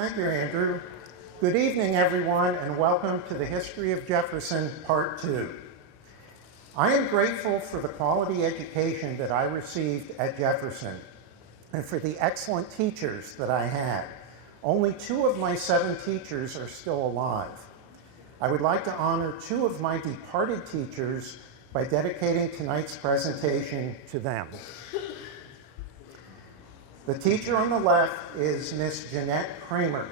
Thank you, Andrew. Good evening, everyone, and welcome to the History of Jefferson, Part 2. I am grateful for the quality education that I received at Jefferson and for the excellent teachers that I had. Only 2 of my 7 teachers are still alive. I would like to honor 2 of my departed teachers by dedicating tonight's presentation to them. The teacher on the left is Miss Jeanette Kramer.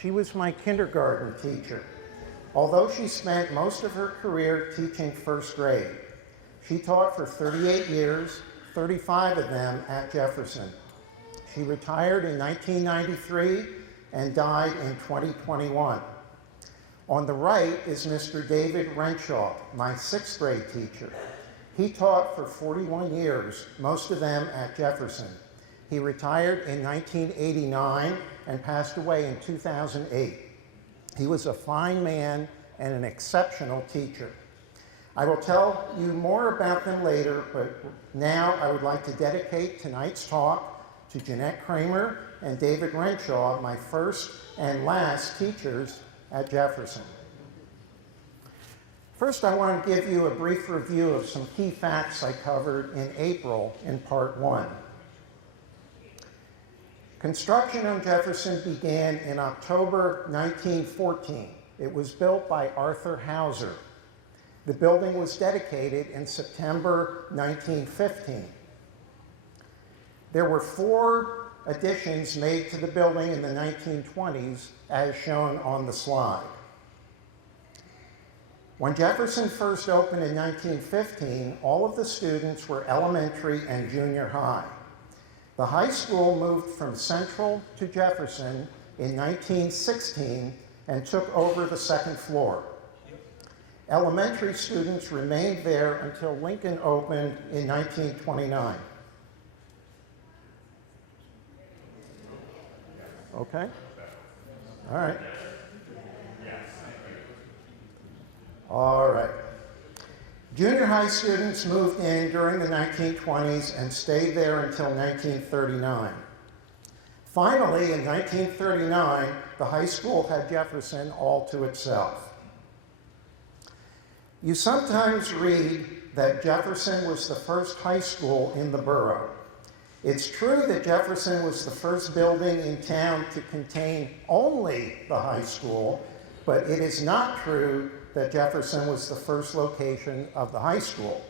She was my kindergarten teacher, although she spent most of her career teaching first grade. She taught for 38 years, 35 of them at Jefferson. She retired in 1993 and died in 2021. On the right is Mr. David Renshaw, my 6th grade teacher. He taught for 41 years, most of them at Jefferson. He retired in 1989 and passed away in 2008. He was a fine man and an exceptional teacher. I will tell you more about them later, but now I would like to dedicate tonight's talk to Jeanette Kramer and David Renshaw, my first and last teachers at Jefferson. First, I want to give you a brief review of some key facts I covered in April in Part 1. Construction on Jefferson began in October 1914. It was built by Arthur Hauser. The building was dedicated in September 1915. There were 4 additions made to the building in the 1920s, as shown on the slide. When Jefferson first opened in 1915, all of the students were elementary and junior high. The high school moved from Central to Jefferson in 1916 and took over the 2nd floor. Elementary students remained there until Lincoln opened in 1929. Okay? All right. All right. Junior high students moved in during the 1920s and stayed there until 1939. Finally, in 1939, the high school had Jefferson all to itself. You sometimes read that Jefferson was the first high school in the borough. It's true that Jefferson was the first building in town to contain only the high school, but it is not true that Jefferson was the first location of the high school.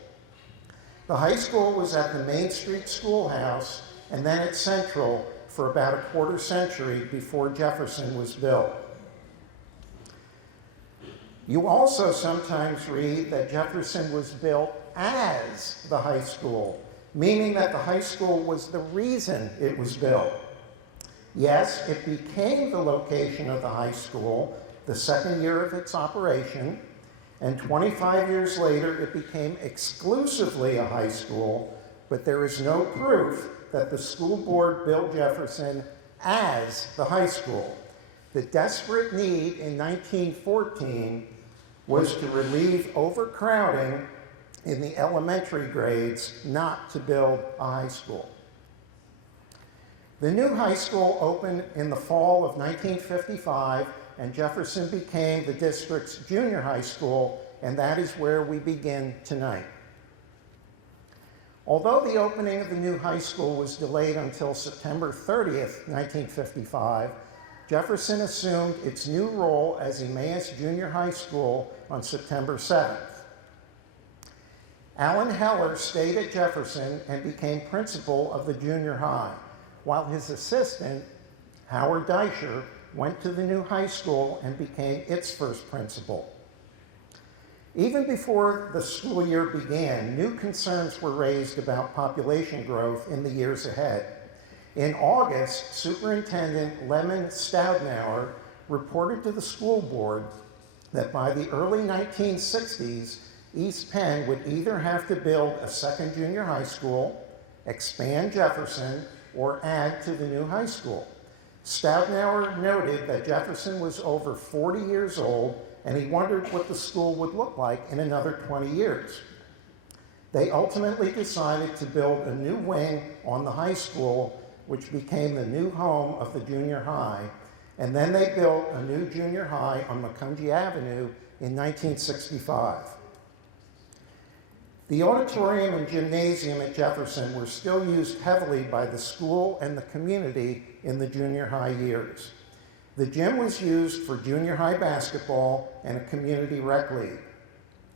The high school was at the Main Street Schoolhouse and then at Central for about a quarter century before Jefferson was built. You also sometimes read that Jefferson was built as the high school, meaning that the high school was the reason it was built. Yes, it became the location of the high school the 2nd year of its operation, and 25 years later it became exclusively a high school, but there is no proof that the school board built Jefferson as the high school. The desperate need in 1914 was to relieve overcrowding in the elementary grades, not to build a high school. The new high school opened in the fall of 1955, and Jefferson became the district's junior high school, and that is where we begin tonight. Although the opening of the new high school was delayed until September 30th, 1955, Jefferson assumed its new role as Emmaus Junior High School on September 7th. Allen Heller stayed at Jefferson and became principal of the junior high, while his assistant, Howard Deischer, went to the new high school and became its first principal. Even before the school year began, new concerns were raised about population growth in the years ahead. In August, Superintendent Lemon Stoudnauer reported to the school board that by the early 1960s, East Penn would either have to build a 2nd junior high school, expand Jefferson, or add to the new high school. Stoudnauer noted that Jefferson was over 40 years old, and he wondered what the school would look like in another 20 years. They ultimately decided to build a new wing on the high school, which became the new home of the junior high, and then they built a new junior high on Macungie Avenue in 1965. The auditorium and gymnasium at Jefferson were still used heavily by the school and the community in the junior high years. The gym was used for junior high basketball and a community rec league.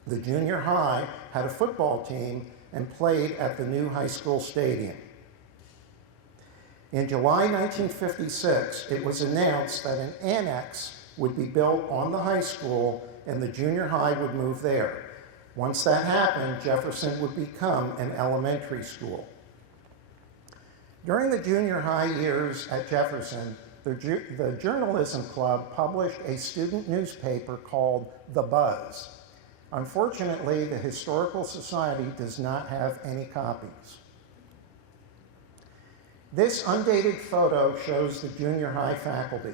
The junior high had a football team and played at the new high school stadium. In July 1956, it was announced that an annex would be built on the high school and the junior high would move there. Once that happened, Jefferson would become an elementary school. During the junior high years at Jefferson, the Journalism Club published a student newspaper called The Buzz. Unfortunately, the Historical Society does not have any copies. This undated photo shows the junior high faculty.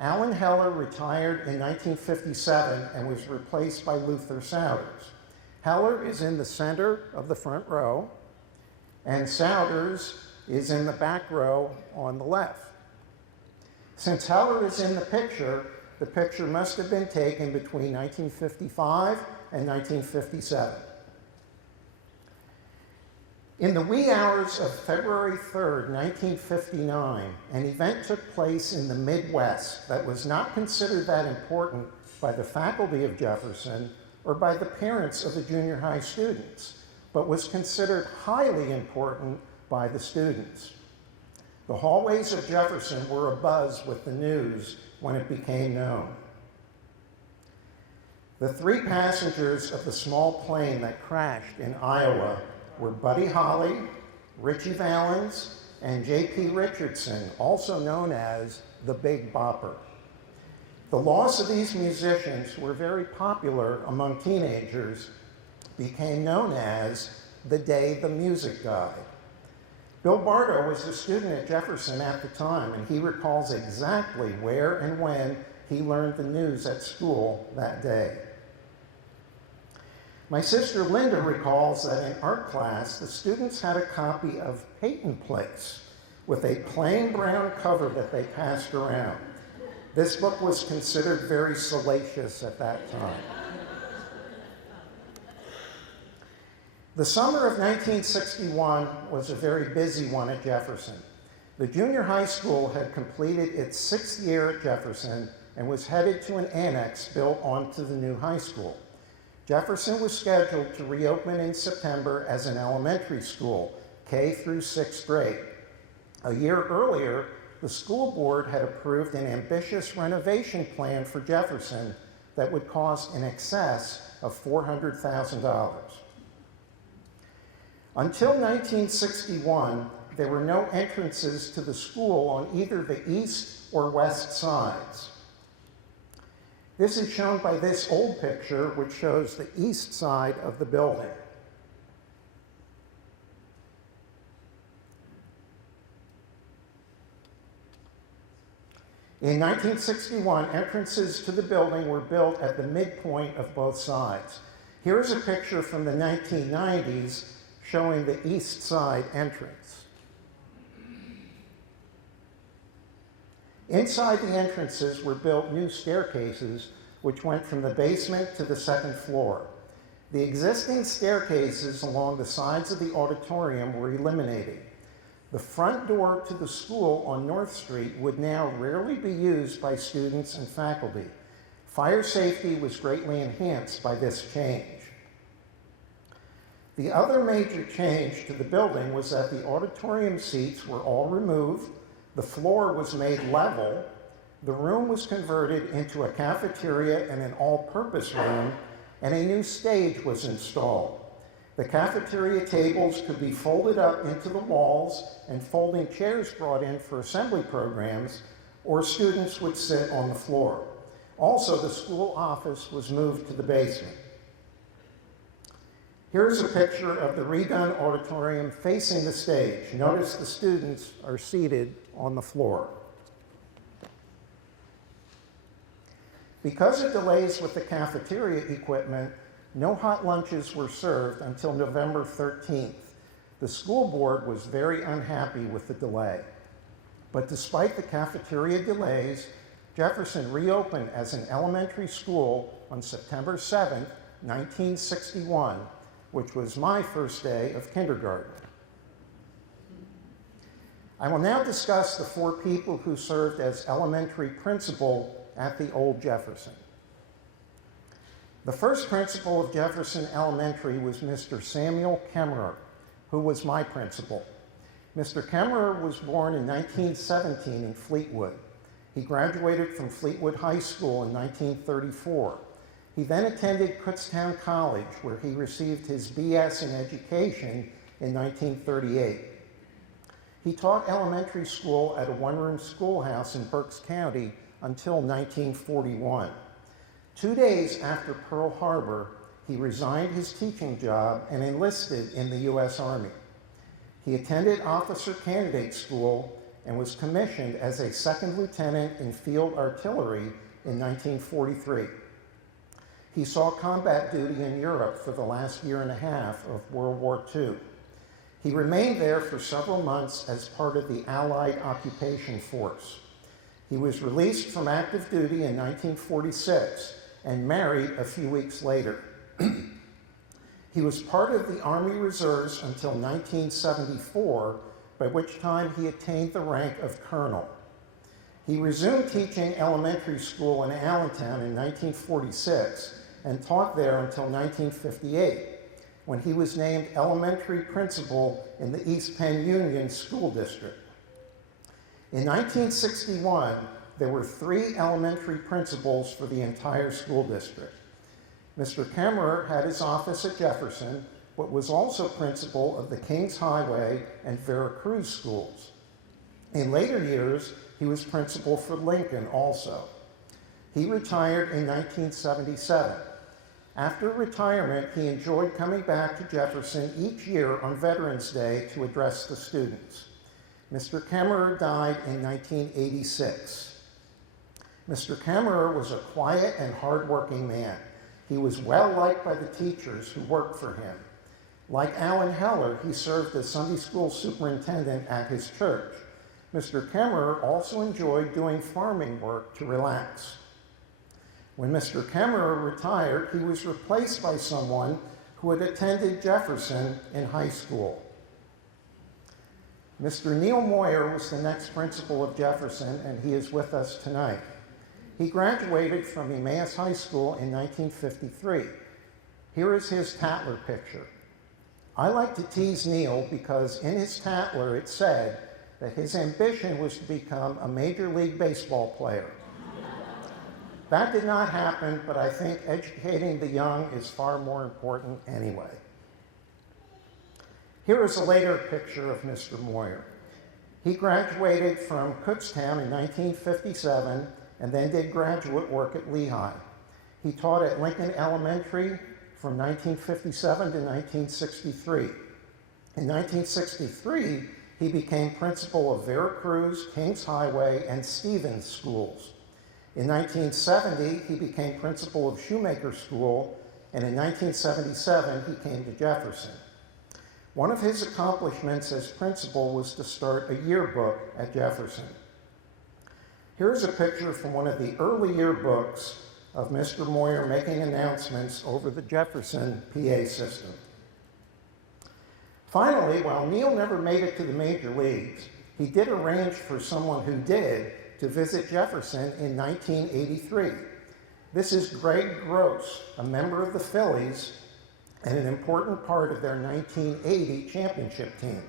Alan Heller retired in 1957 and was replaced by Luther Souders. Heller is in the center of the front row, and Souders is in the back row on the left. Since Heller is in the picture must have been taken between 1955 and 1957. In the wee hours of February 3rd, 1959, an event took place in the Midwest that was not considered that important by the faculty of Jefferson or by the parents of the junior high students, but was considered highly important by the students. The hallways of Jefferson were abuzz with the news when it became known. The 3 passengers of the small plane that crashed in Iowa were Buddy Holly, Richie Valens, and J.P. Richardson, also known as the Big Bopper. The loss of these musicians, who were very popular among teenagers, became known as the day the music died. Bill Bardo was a student at Jefferson at the time, and he recalls exactly where and when he learned the news at school that day. My sister Linda recalls that in art class, the students had a copy of Peyton Place with a plain brown cover that they passed around. This book was considered very salacious at that time. The summer of 1961 was a very busy one at Jefferson. The junior high school had completed its 6th year at Jefferson and was headed to an annex built onto the new high school. Jefferson was scheduled to reopen in September as an elementary school, K through 6th grade. A year earlier, the school board had approved an ambitious renovation plan for Jefferson that would cost in excess of $400,000. Until 1961, there were no entrances to the school on either the east or west sides. This is shown by this old picture, which shows the east side of the building. In 1961, entrances to the building were built at the midpoint of both sides. Here's a picture from the 1990s showing the east side entrance. Inside the entrances were built new staircases which went from the basement to the 2nd floor. The existing staircases along the sides of the auditorium were eliminated. The front door to the school on North Street would now rarely be used by students and faculty. Fire safety was greatly enhanced by this change. The other major change to the building was that the auditorium seats were all removed. The floor was made level, the room was converted into a cafeteria and an all-purpose room, and a new stage was installed. The cafeteria tables could be folded up into the walls and folding chairs brought in for assembly programs, or students would sit on the floor. Also, the school office was moved to the basement. Here's a picture of the redone auditorium facing the stage. Notice the students are seated on the floor. Because of delays with the cafeteria equipment, no hot lunches were served until November 13th. The school board was very unhappy with the delay. But despite the cafeteria delays, Jefferson reopened as an elementary school on September 7, 1961, which was my first day of kindergarten. I will now discuss the 4 people who served as elementary principal at the old Jefferson. The first principal of Jefferson Elementary was Mr. Samuel Kemmerer, who was my principal. Mr. Kemmerer was born in 1917 in Fleetwood. He graduated from Fleetwood High School in 1934. He then attended Kutztown College, where he received his BS in education in 1938. He taught elementary school at a one-room schoolhouse in Berks County until 1941. 2 days after Pearl Harbor, he resigned his teaching job and enlisted in the U.S. Army. He attended Officer Candidate School and was commissioned as a second lieutenant in field artillery in 1943. He saw combat duty in Europe for the last year and a half of World War II. He remained there for several months as part of the Allied occupation force. He was released from active duty in 1946 and married a few weeks later. He was part of the Army Reserves until 1974, by which time he attained the rank of colonel. He resumed teaching elementary school in Allentown in 1946 and taught there until 1958, when he was named elementary principal in the East Penn Union School District. In 1961, there were 3 elementary principals for the entire school district. Mr. Kemmerer had his office at Jefferson, but was also principal of the Kings Highway and Veracruz schools. In later years, he was principal for Lincoln also. He retired in 1977. After retirement, he enjoyed coming back to Jefferson each year on Veterans Day to address the students. Mr. Kemmerer died in 1986. Mr. Kemmerer was a quiet and hardworking man. He was well liked by the teachers who worked for him. Like Alan Heller, he served as Sunday school superintendent at his church. Mr. Kemmerer also enjoyed doing farming work to relax. When Mr. Kemmerer retired, he was replaced by someone who had attended Jefferson in high school. Mr. Neil Moyer was the next principal of Jefferson, and he is with us tonight. He graduated from Emmaus High School in 1953. Here is his Tatler picture. I like to tease Neil because in his Tatler it said that his ambition was to become a Major League Baseball player. That did not happen, but I think educating the young is far more important anyway. Here is a later picture of Mr. Moyer. He graduated from Kutztown in 1957 and then did graduate work at Lehigh. He taught at Lincoln Elementary from 1957 to 1963. In 1963, he became principal of Veracruz, Kings Highway, and Stevens schools. In 1970, he became principal of Shoemaker School, and in 1977, he came to Jefferson. One of his accomplishments as principal was to start a yearbook at Jefferson. Here's a picture from one of the early yearbooks of Mr. Moyer making announcements over the Jefferson PA system. Finally, while Neil never made it to the major leagues, he did arrange for someone who did to visit Jefferson in 1983. This is Greg Gross, a member of the Phillies and an important part of their 1980 championship team.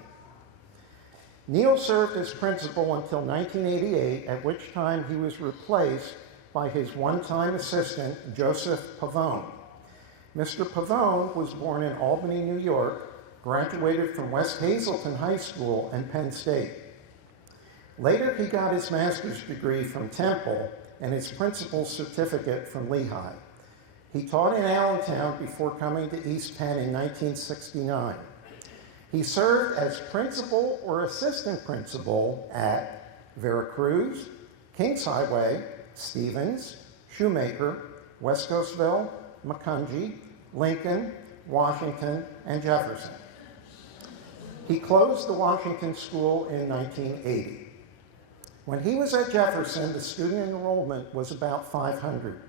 Neil served as principal until 1988, at which time he was replaced by his one-time assistant, Joseph Pavone. Mr. Pavone was born in Albany, New York, graduated from West Hazelton High School and Penn State. Later, he got his master's degree from Temple and his principal's certificate from Lehigh. He taught in Allentown before coming to East Penn in 1969. He served as principal or assistant principal at Veracruz, Kings Highway, Stevens, Shoemaker, West Coastville, Macungie, Lincoln, Washington, and Jefferson. He closed the Washington School in 1980. When he was at Jefferson, the student enrollment was about 500.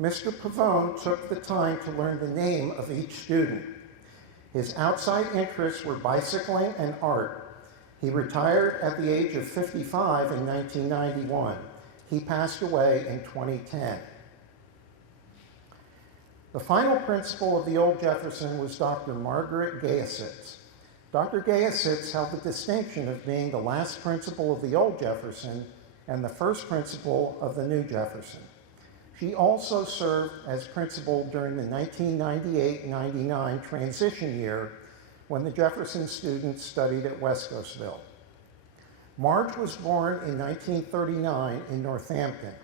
Mr. Pavone took the time to learn the name of each student. His outside interests were bicycling and art. He retired at the age of 55 in 1991. He passed away in 2010. The final principal of the old Jefferson was Dr. Margaret Gayasitz. Dr. Gayasitz held the distinction of being the last principal of the old Jefferson and the first principal of the new Jefferson. She also served as principal during the 1998-99 transition year when the Jefferson students studied at Wescosville. Marge was born in 1939 in Northampton.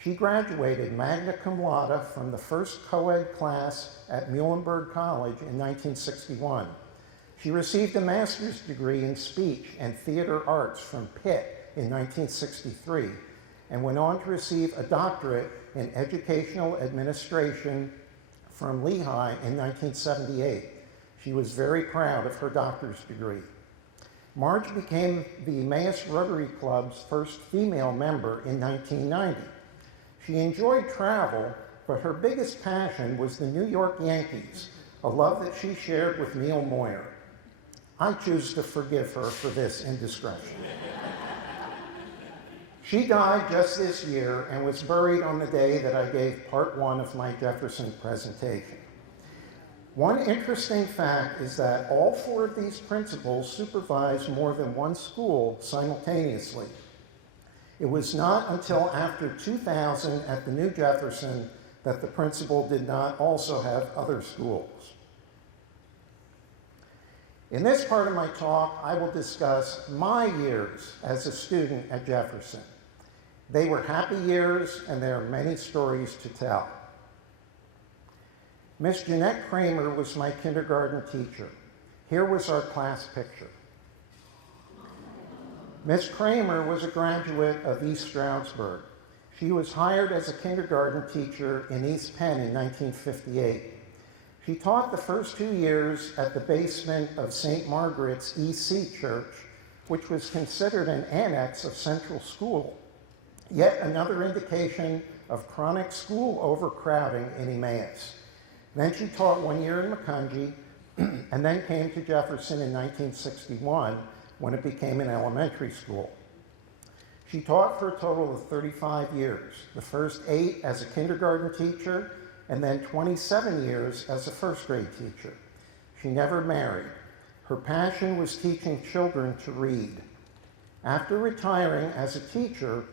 She graduated magna cum laude from the first co-ed class at Muhlenberg College in 1961. She received a master's degree in speech and theater arts from Pitt in 1963 and went on to receive a doctorate in educational administration from Lehigh in 1978. She was very proud of her doctor's degree. Marge became the Emmaus Rotary Club's first female member in 1990. She enjoyed travel, but her biggest passion was the New York Yankees, a love that she shared with Neil Moyer. I choose to forgive her for this indiscretion. She died just this year and was buried on the day that I gave part one of my Jefferson presentation. One interesting fact is that all four of these principals supervised more than one school simultaneously. It was not until after 2000 at the new Jefferson that the principal did not also have other schools. In this part of my talk, I will discuss my years as a student at Jefferson. They were happy years, and there are many stories to tell. Miss Jeanette Kramer was my kindergarten teacher. Here was our class picture. Miss Kramer was a graduate of East Stroudsburg. She was hired as a kindergarten teacher in East Penn in 1958. She taught the first 2 years at the basement of St. Margaret's EC Church, which was considered an annex of Central School, yet another indication of chronic school overcrowding in Emmaus. Then she taught 1 year in Macungie, and then came to Jefferson in 1961 when it became an elementary school. She taught for a total of 35 years, the first 8 as a kindergarten teacher, and then 27 years as a first grade teacher. She never married. Her passion was teaching children to read. After retiring as a teacher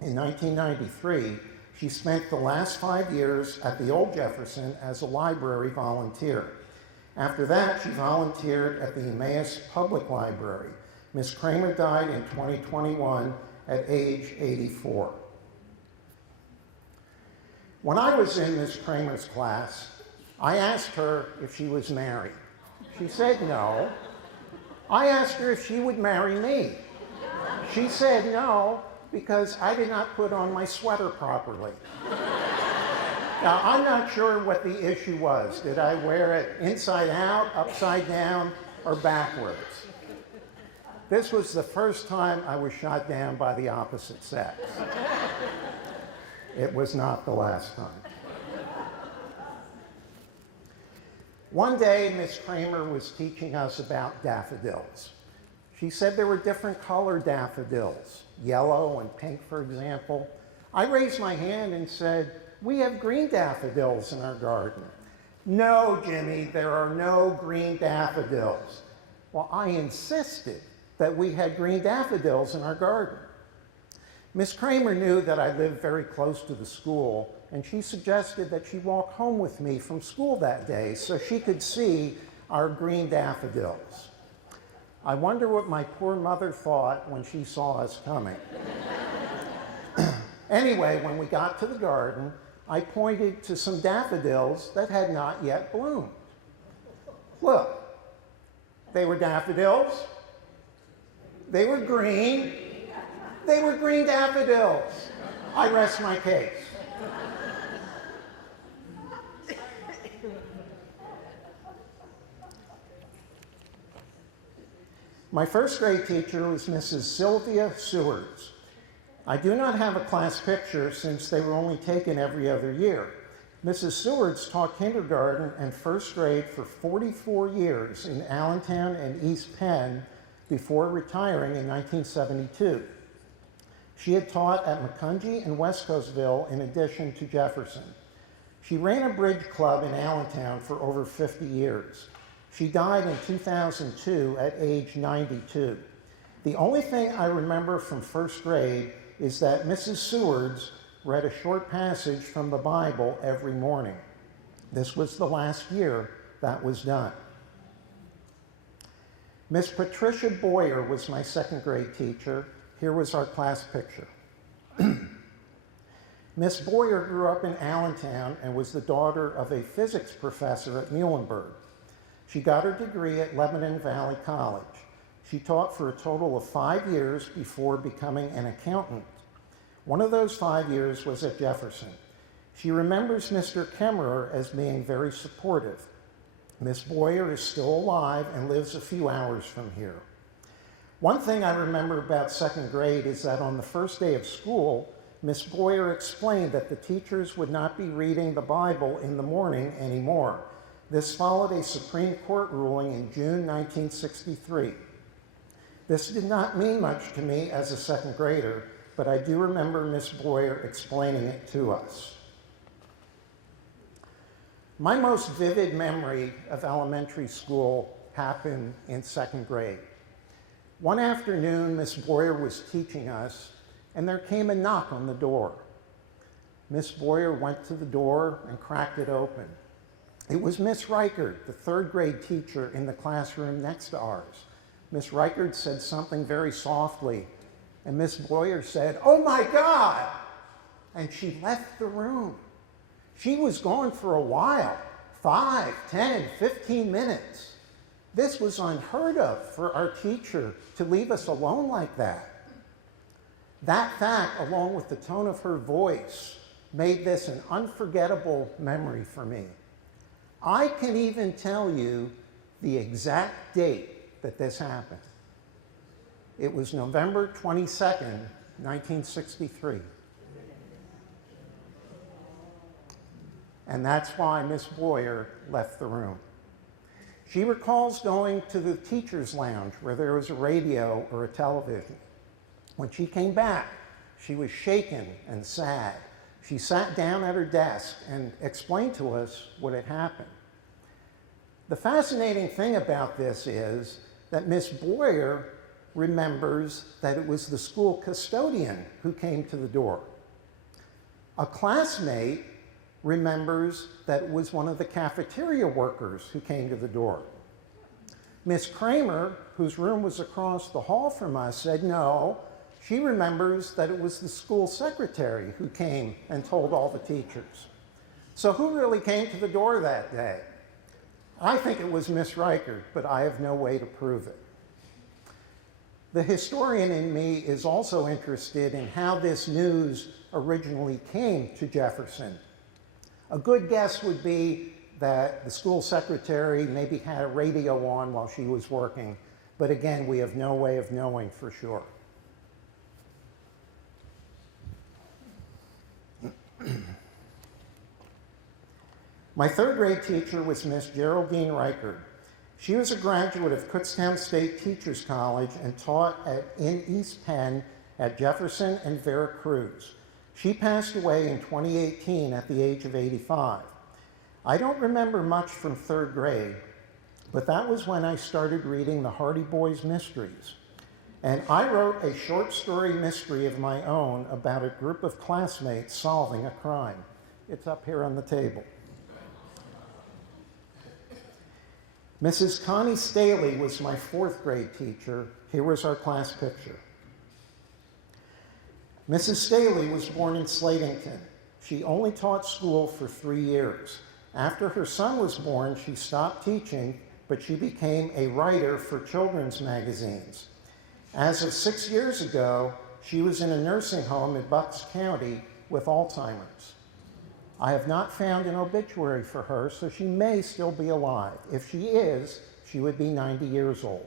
in 1993, she spent the last 5 years at the old Jefferson as a library volunteer. After that, she volunteered at the Emmaus Public Library. Ms. Kramer died in 2021 at age 84. When I was in Ms. Kramer's class, I asked her if she was married. She said no. I asked her if she would marry me. She said no, because I did not put on my sweater properly. Now, I'm not sure what the issue was. Did I wear it inside out, upside down, or backwards? This was the first time I was shot down by the opposite sex. It was not the last time. One day, Miss Kramer was teaching us about daffodils. She said there were different colored daffodils, yellow and pink, for example. I raised my hand and said, "We have green daffodils in our garden." "No, Jimmy, there are no green daffodils." Well, I insisted that we had green daffodils in our garden. Miss Kramer knew that I lived very close to the school, and she suggested that she walk home with me from school that day so she could see our green daffodils. I wonder what my poor mother thought when she saw us coming. Anyway, when we got to the garden, I pointed to some daffodils that had not yet bloomed. Look, they were daffodils. They were green. They were green daffodils. I rest my case. My first grade teacher was Mrs. Sylvia Sewards. I do not have a class picture since they were only taken every other year. Mrs. Seward's taught kindergarten and first grade for 44 years in Allentown and East Penn before retiring in 1972. She had taught at Macungie and West Coastville in addition to Jefferson. She ran a bridge club in Allentown for over 50 years. She died in 2002 at age 92. The only thing I remember from first grade is that Mrs. Seward's read a short passage from the Bible every morning. This was the last year that was done. Miss Patricia Boyer was my second grade teacher. Here was our class picture. Miss Boyer grew up in Allentown and was the daughter of a physics professor at Muhlenberg. She got her degree at Lebanon Valley College. She taught for a total of 5 years before becoming an accountant. One of those 5 years was at Jefferson. She remembers Mr. Kemmerer as being very supportive. Miss Boyer is still alive and lives a few hours from here. One thing I remember about second grade is that on the first day of school, Miss Boyer explained that the teachers would not be reading the Bible in the morning anymore. This followed a Supreme Court ruling in June 1963. This did not mean much to me as a second grader, but I do remember Miss Boyer explaining it to us. My most vivid memory of elementary school happened in second grade. One afternoon, Miss Boyer was teaching us, and there came a knock on the door. Miss Boyer went to the door and cracked it open. It was Miss Reichert, the third grade teacher in the classroom next to ours. Miss Reichert said something very softly, and Miss Boyer said, "Oh my God!" And she left the room. She was gone for a while, 5, 10, 15 minutes. This was unheard of for our teacher to leave us alone like that. That fact, along with the tone of her voice, made this an unforgettable memory for me. I can even tell you the exact date that this happened. It was November 22nd, 1963. And that's why Miss Boyer left the room. She recalls going to the teacher's lounge where there was a radio or a television. When she came back, she was shaken and sad. She sat down at her desk and explained to us what had happened. The fascinating thing about this is that Miss Boyer remembers that it was the school custodian who came to the door. A classmate remembers that it was one of the cafeteria workers who came to the door. Miss Kramer, whose room was across the hall from us, said no. She remembers that it was the school secretary who came and told all the teachers. So who really came to the door that day? I think it was Miss Reichert, but I have no way to prove it. The historian in me is also interested in how this news originally came to Jefferson. A good guess would be that the school secretary maybe had a radio on while she was working, but again, we have no way of knowing for sure. My third grade teacher was Miss Geraldine Reichert. She was a graduate of Kutztown State Teachers College and taught in East Penn at Jefferson and Veracruz. She passed away in 2018 at the age of 85. I don't remember much from third grade, but that was when I started reading the Hardy Boys Mysteries. And I wrote a short story mystery of my own about a group of classmates solving a crime. It's up here on the table. Mrs. Connie Staley was my fourth grade teacher. Here was our class picture. Mrs. Staley was born in Slatington. She only taught school for 3 years. After her son was born, she stopped teaching, but she became a writer for children's magazines. As of 6 years ago, she was in a nursing home in Bucks County with Alzheimer's. I have not found an obituary for her, so she may still be alive. If she is, she would be 90 years old.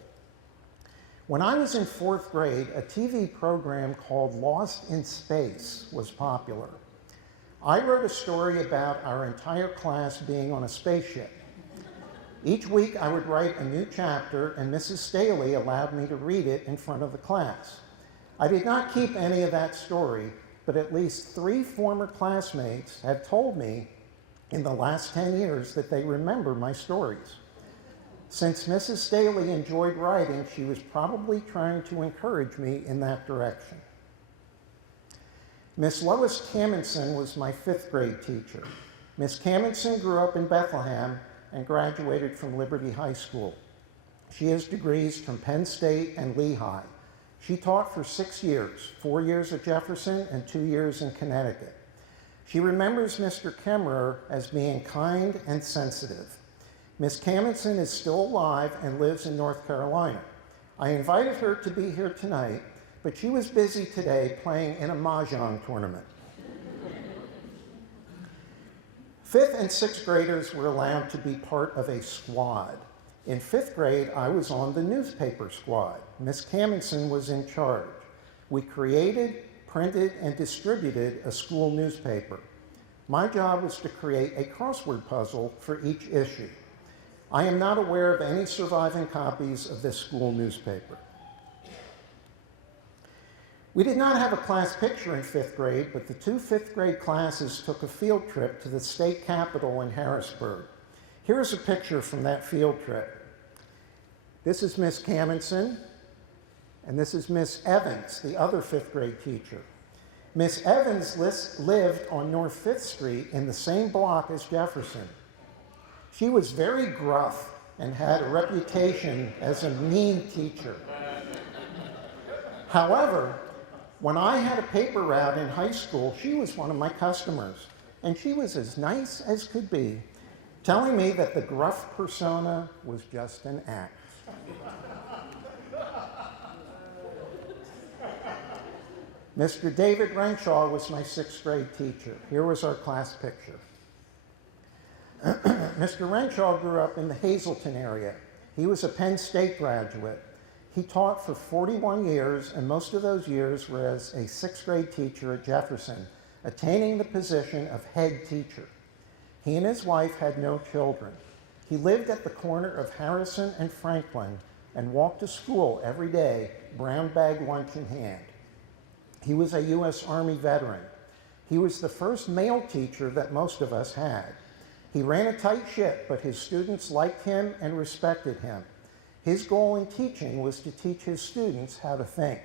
When I was in 4th grade, a TV program called Lost in Space was popular. I wrote a story about our entire class being on a spaceship. Each week I would write a new chapter, and Mrs. Staley allowed me to read it in front of the class. I did not keep any of that story, but at least 3 former classmates have told me in the last 10 years that they remember my stories. Since Mrs. Staley enjoyed writing, she was probably trying to encourage me in that direction. Miss Lois Cammonson was my 5th grade teacher. Miss Cammonson grew up in Bethlehem and graduated from Liberty High School. She has degrees from Penn State and Lehigh. She taught for 6 years, 4 years at Jefferson and 2 years in Connecticut. She remembers Mr. Kemmerer as being kind and sensitive. Miss Cammonson is still alive and lives in North Carolina. I invited her to be here tonight, but she was busy today playing in a mahjong tournament. 5th and 6th graders were allowed to be part of a squad. In 5th grade, I was on the newspaper squad. Miss Cammonson was in charge. We created, printed, and distributed a school newspaper. My job was to create a crossword puzzle for each issue. I am not aware of any surviving copies of this school newspaper. We did not have a class picture in 5th grade, but the 2 5th grade classes took a field trip to the state capitol in Harrisburg. Here's a picture from that field trip. This is Miss Cammonson, and this is Miss Evans, the other 5th grade teacher. Miss Evans lived on North 5th Street in the same block as Jefferson. She was very gruff and had a reputation as a mean teacher. However, when I had a paper route in high school, she was one of my customers, and she was as nice as could be, telling me that the gruff persona was just an act. Mr. David Renshaw was my 6th grade teacher. Here was our class picture. Mr. Renshaw grew up in the Hazleton area. He was a Penn State graduate. He taught for 41 years, and most of those years were as a 6th grade teacher at Jefferson, attaining the position of head teacher. He and his wife had no children. He lived at the corner of Harrison and Franklin and walked to school every day, brown bag lunch in hand. He was a U.S. Army veteran. He was the first male teacher that most of us had. He ran a tight ship, but his students liked him and respected him. His goal in teaching was to teach his students how to think.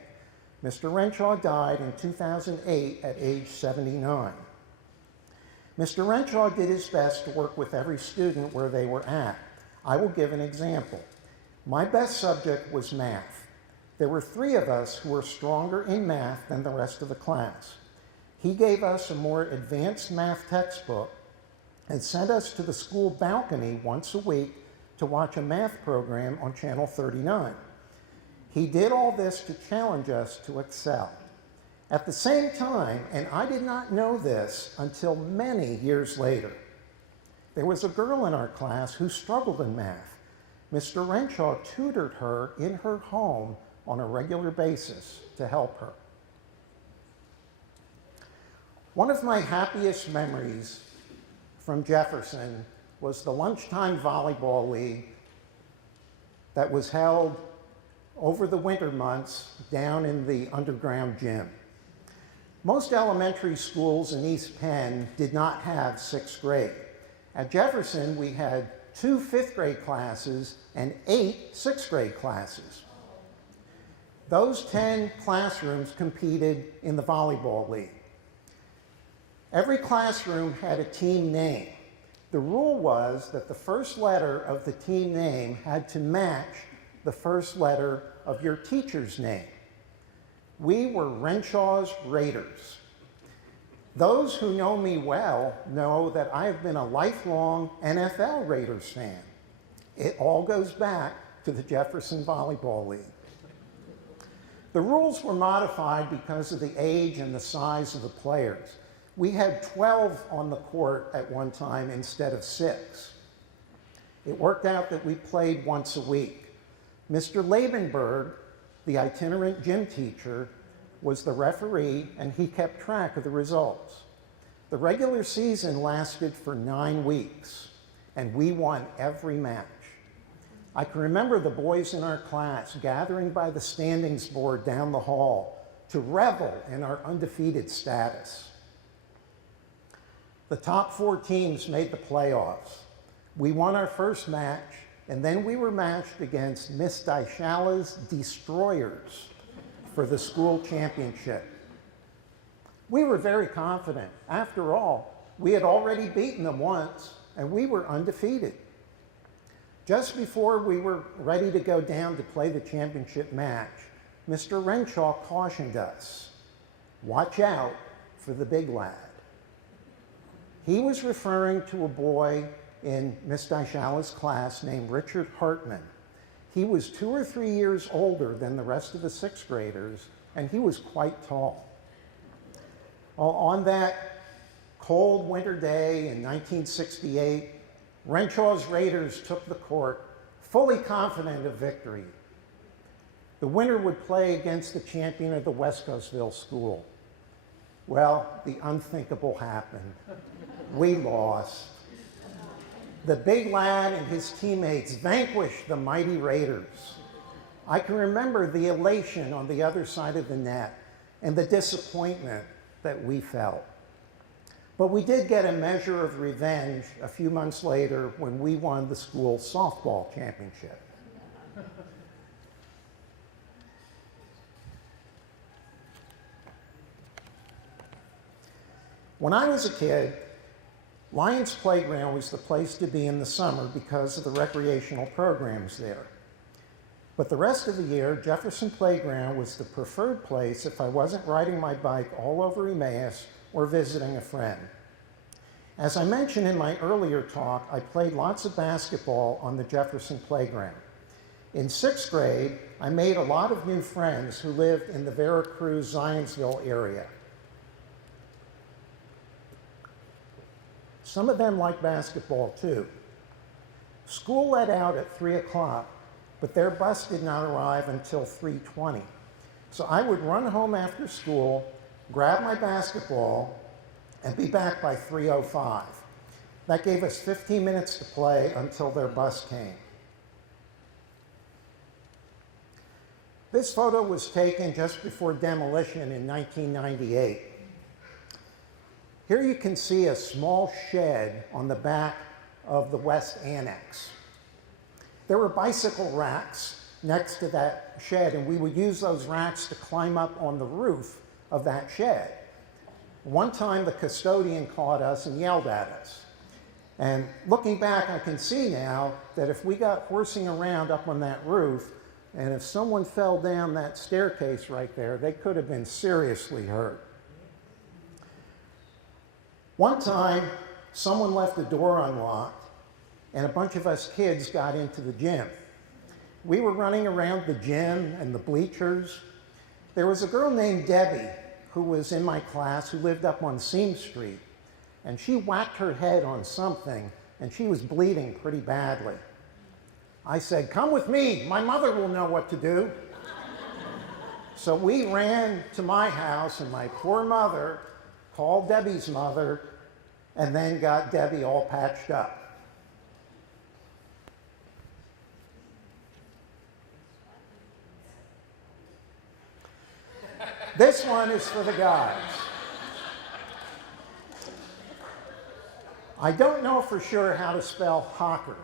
Mr. Renshaw died in 2008 at age 79. Mr. Renshaw did his best to work with every student where they were at. I will give an example. My best subject was math. There were 3 of us who were stronger in math than the rest of the class. He gave us a more advanced math textbook and sent us to the school balcony once a week to watch a math program on Channel 39. He did all this to challenge us to excel. At the same time, and I did not know this until many years later, there was a girl in our class who struggled in math. Mr. Renshaw tutored her in her home on a regular basis to help her. One of my happiest memories from Jefferson was the lunchtime volleyball league that was held over the winter months down in the underground gym. Most elementary schools in East Penn did not have 6th grade. At Jefferson, we had 2 5th grade classes and 8 6th grade classes. Those 10 classrooms competed in the volleyball league. Every classroom had a team name. The rule was that the first letter of the team name had to match the first letter of your teacher's name. We were Renshaw's Raiders. Those who know me well know that I have been a lifelong NFL Raiders fan. It all goes back to the Jefferson Volleyball League. The rules were modified because of the age and the size of the players. We had 12 on the court at one time instead of 6. It worked out that we played once a week. Mr. Labenberg the itinerant gym teacher, was the referee, and he kept track of the results. The regular season lasted for 9 weeks, and we won every match. I can remember the boys in our class gathering by the standings board down the hall to revel in our undefeated status. The top 4 teams made the playoffs. We won our first match, and then we were matched against Miss Daishala's Destroyers for the school championship. We were very confident. After all, we had already beaten them once, and we were undefeated. Just before we were ready to go down to play the championship match, Mr. Renshaw cautioned us, "Watch out for the big lad." He was referring to a boy in Miss Daishala's class named Richard Hartman. He was 2 or 3 years older than the rest of the 6th graders, and he was quite tall. On that cold winter day in 1968, Renshaw's Raiders took the court, fully confident of victory. The winner would play against the champion of the West Coastville school. Well, the unthinkable happened. We lost. The big lad and his teammates vanquished the mighty Raiders. I can remember the elation on the other side of the net and the disappointment that we felt. But we did get a measure of revenge a few months later when we won the school softball championship. When I was a kid, Lyons Playground was the place to be in the summer because of the recreational programs there. But the rest of the year, Jefferson Playground was the preferred place if I wasn't riding my bike all over Emmaus or visiting a friend. As I mentioned in my earlier talk, I played lots of basketball on the Jefferson Playground. In 6th grade, I made a lot of new friends who lived in the Veracruz, Zionsville area. Some of them liked basketball too. School let out at 3 o'clock, but their bus did not arrive until 3:20. So I would run home after school, grab my basketball, and be back by 3:05. That gave us 15 minutes to play until their bus came. This photo was taken just before demolition in 1998. Here you can see a small shed on the back of the West Annex. There were bicycle racks next to that shed, and we would use those racks to climb up on the roof of that shed. One time the custodian caught us and yelled at us. And looking back, I can see now that if we got horsing around up on that roof, and if someone fell down that staircase right there, they could have been seriously hurt. One time, someone left the door unlocked, and a bunch of us kids got into the gym. We were running around the gym and the bleachers. There was a girl named Debbie who was in my class who lived up on Seam Street, and she whacked her head on something, and she was bleeding pretty badly. I said, "Come with me, my mother will know what to do." So we ran to my house, and my poor mother called Debbie's mother, and then got Debbie all patched up. This one is for the guys. I don't know for sure how to spell hawker.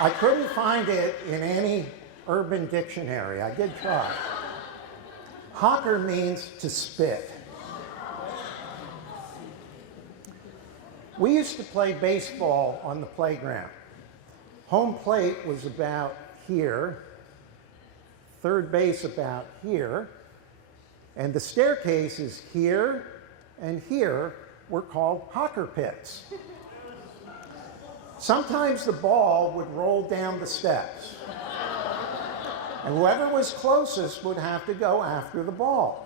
I couldn't find it in any urban dictionary. I did try. Hawker means to spit. We used to play baseball on the playground. Home plate was about here, third base about here, and the staircases here and here were called hawker pits. Sometimes the ball would roll down the steps, and whoever was closest would have to go after the ball.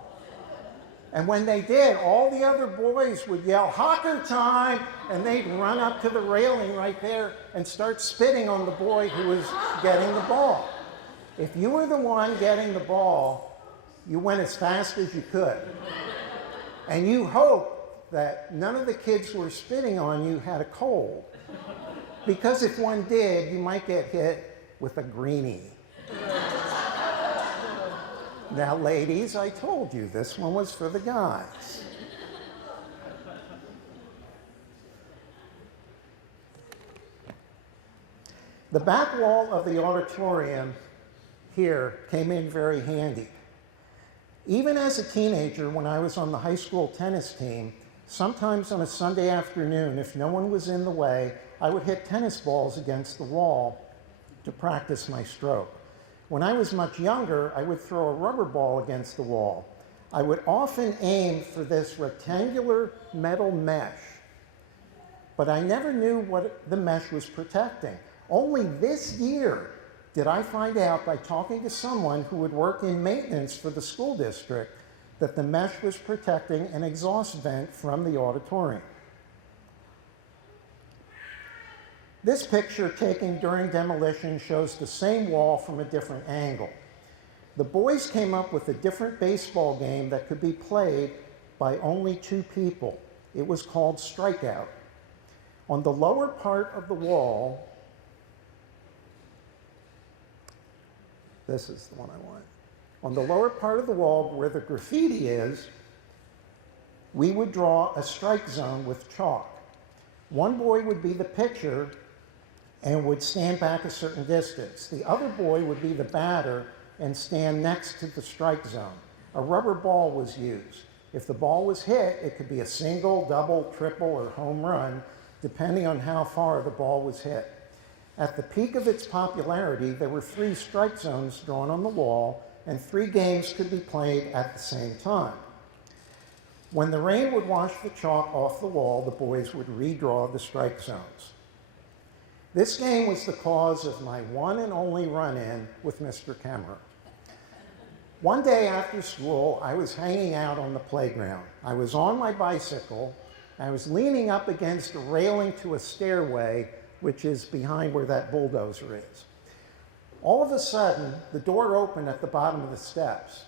And when they did, all the other boys would yell, "Hawker time!" and they'd run up to the railing right there and start spitting on the boy who was getting the ball. If you were the one getting the ball, you went as fast as you could. And you hoped that none of the kids who were spitting on you had a cold. Because if one did, you might get hit with a greenie. Now, ladies, I told you this one was for the guys. The back wall of the auditorium here came in very handy. Even as a teenager, when I was on the high school tennis team, sometimes on a Sunday afternoon, if no one was in the way, I would hit tennis balls against the wall to practice my stroke. When I was much younger, I would throw a rubber ball against the wall. I would often aim for this rectangular metal mesh, but I never knew what the mesh was protecting. Only this year did I find out by talking to someone who would work in maintenance for the school district that the mesh was protecting an exhaust vent from the auditorium. This picture taken during demolition shows the same wall from a different angle. The boys came up with a different baseball game that could be played by only 2 people. It was called Strikeout. On the lower part of the wall, this is the one I want. On the lower part of the wall where the graffiti is, we would draw a strike zone with chalk. One boy would be the pitcher and would stand back a certain distance. The other boy would be the batter and stand next to the strike zone. A rubber ball was used. If the ball was hit, it could be a single, double, triple, or home run, depending on how far the ball was hit. At the peak of its popularity, there were 3 strike zones drawn on the wall, and 3 games could be played at the same time. When the rain would wash the chalk off the wall, the boys would redraw the strike zones. This game was the cause of my one and only run-in with Mr. Kemmerer. One day after school, I was hanging out on the playground. I was on my bicycle. I was leaning up against a railing to a stairway, which is behind where that bulldozer is. All of a sudden, the door opened at the bottom of the steps.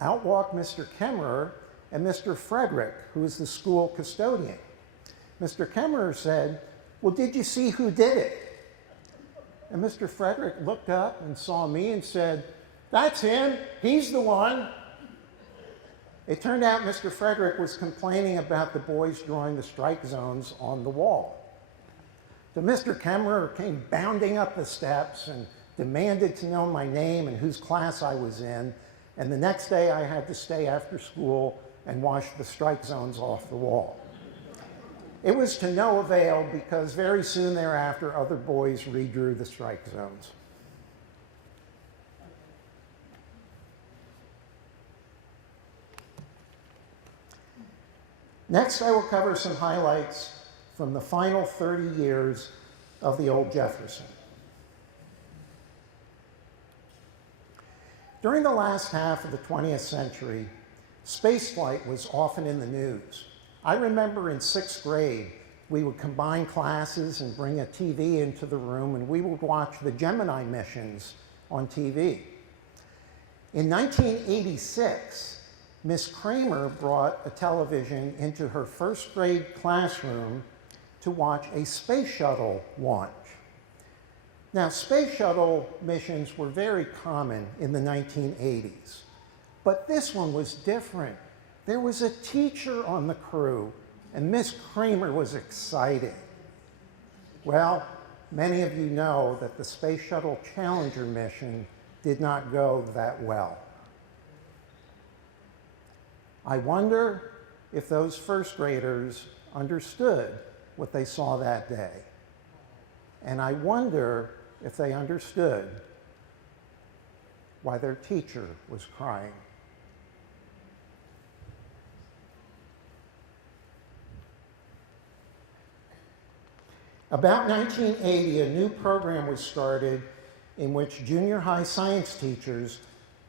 Out walked Mr. Kemmerer and Mr. Frederick, who is the school custodian. Mr. Kemmerer said, "Well, did you see who did it?" And Mr. Frederick looked up and saw me and said, "That's him, he's the one." It turned out Mr. Frederick was complaining about the boys drawing the strike zones on the wall. So Mr. Kemmerer came bounding up the steps and demanded to know my name and whose class I was in. And the next day I had to stay after school and wash the strike zones off the wall. It was to no avail because very soon thereafter other boys redrew the strike zones. Next, I will cover some highlights from the final 30 years of the old Jefferson. During the last half of the 20th century, spaceflight was often in the news. I remember in 6th grade, we would combine classes and bring a TV into the room, and we would watch the Gemini missions on TV. In 1986, Miss Kramer brought a television into her 1st grade classroom to watch a space shuttle launch. Now, space shuttle missions were very common in the 1980s, but this one was different. There was a teacher on the crew, and Miss Kramer was excited. Well, many of you know that the Space Shuttle Challenger mission did not go that well. I wonder if those 1st graders understood what they saw that day. And I wonder if they understood why their teacher was crying. About 1980, a new program was started in which junior high science teachers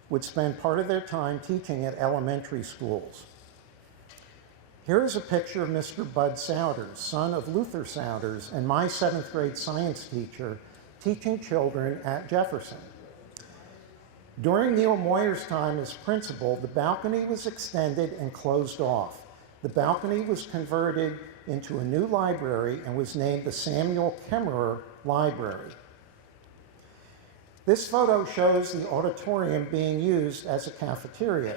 would spend part of their time teaching at elementary schools. Here is a picture of Mr. Bud Souders, son of Luther Souders, and my 7th grade science teacher, teaching children at Jefferson. During Neil Moyer's time as principal, the balcony was extended and closed off. The balcony was converted into a new library and was named the Samuel Kemmerer Library. This photo shows the auditorium being used as a cafeteria.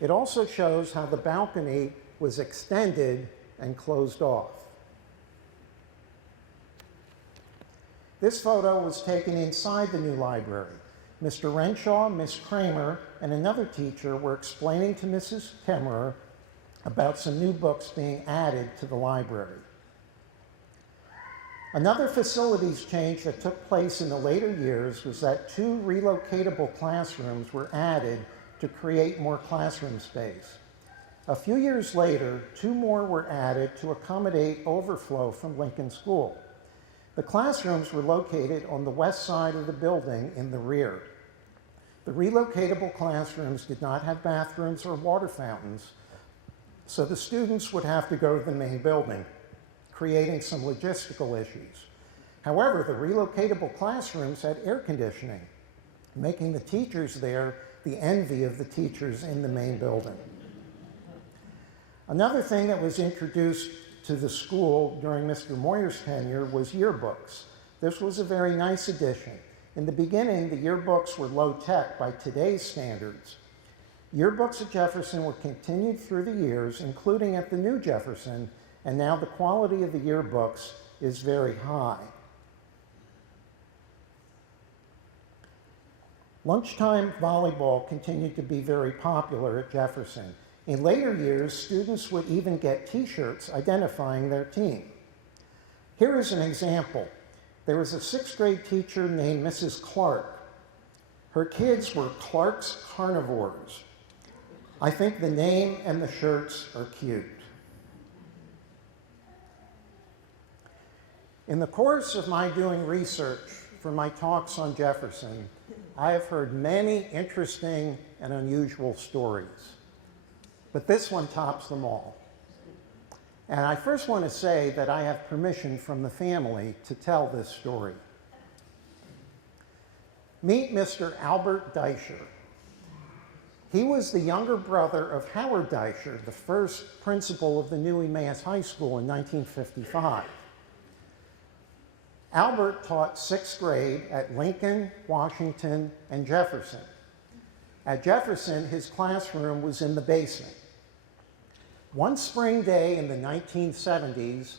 It also shows how the balcony was extended and closed off. This photo was taken inside the new library. Mr. Renshaw, Miss Kramer, and another teacher were explaining to Mrs. Kemmerer about some new books being added to the library. Another facilities change that took place in the later years was that 2 relocatable classrooms were added to create more classroom space. A few years later, 2 more were added to accommodate overflow from Lincoln School. The classrooms were located on the west side of the building in the rear. The relocatable classrooms did not have bathrooms or water fountains, so the students would have to go to the main building, creating some logistical issues. However, the relocatable classrooms had air conditioning, making the teachers there the envy of the teachers in the main building. Another thing that was introduced to the school during Mr. Moyer's tenure was yearbooks. This was a very nice addition. In the beginning, the yearbooks were low-tech by today's standards. Yearbooks at Jefferson were continued through the years, including at the new Jefferson, and now the quality of the yearbooks is very high. Lunchtime volleyball continued to be very popular at Jefferson. In later years, students would even get t-shirts identifying their team. Here is an example. There was a 6th grade teacher named Mrs. Clark. Her kids were Clark's Carnivores. I think the name and the shirts are cute. In the course of my doing research for my talks on Jefferson, I have heard many interesting and unusual stories, but this one tops them all. And I first want to say that I have permission from the family to tell this story. Meet Mr. Albert Deischer. He was the younger brother of Howard Deischer, the first principal of the new Emmaus High School in 1955. Albert taught 6th grade at Lincoln, Washington, and Jefferson. At Jefferson, his classroom was in the basement. One spring day in the 1970s,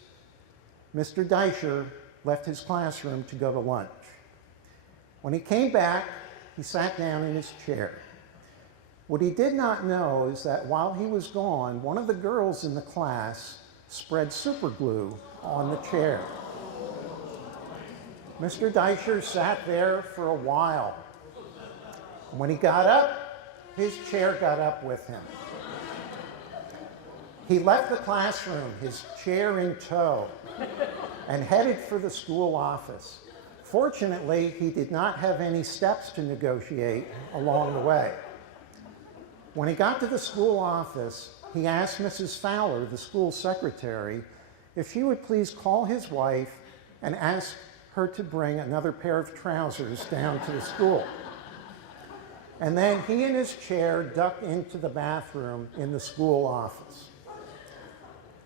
Mr. Deischer left his classroom to go to lunch. When he came back, he sat down in his chair. What he did not know is that while he was gone, one of the girls in the class spread super glue on the chair. Mr. Deischer sat there for a while. When he got up, his chair got up with him. He left the classroom, his chair in tow, and headed for the school office. Fortunately, he did not have any steps to negotiate along the way. When he got to the school office, he asked Mrs. Fowler, the school secretary, if she would please call his wife and ask her to bring another pair of trousers down to the school. And then he and his chair ducked into the bathroom in the school office.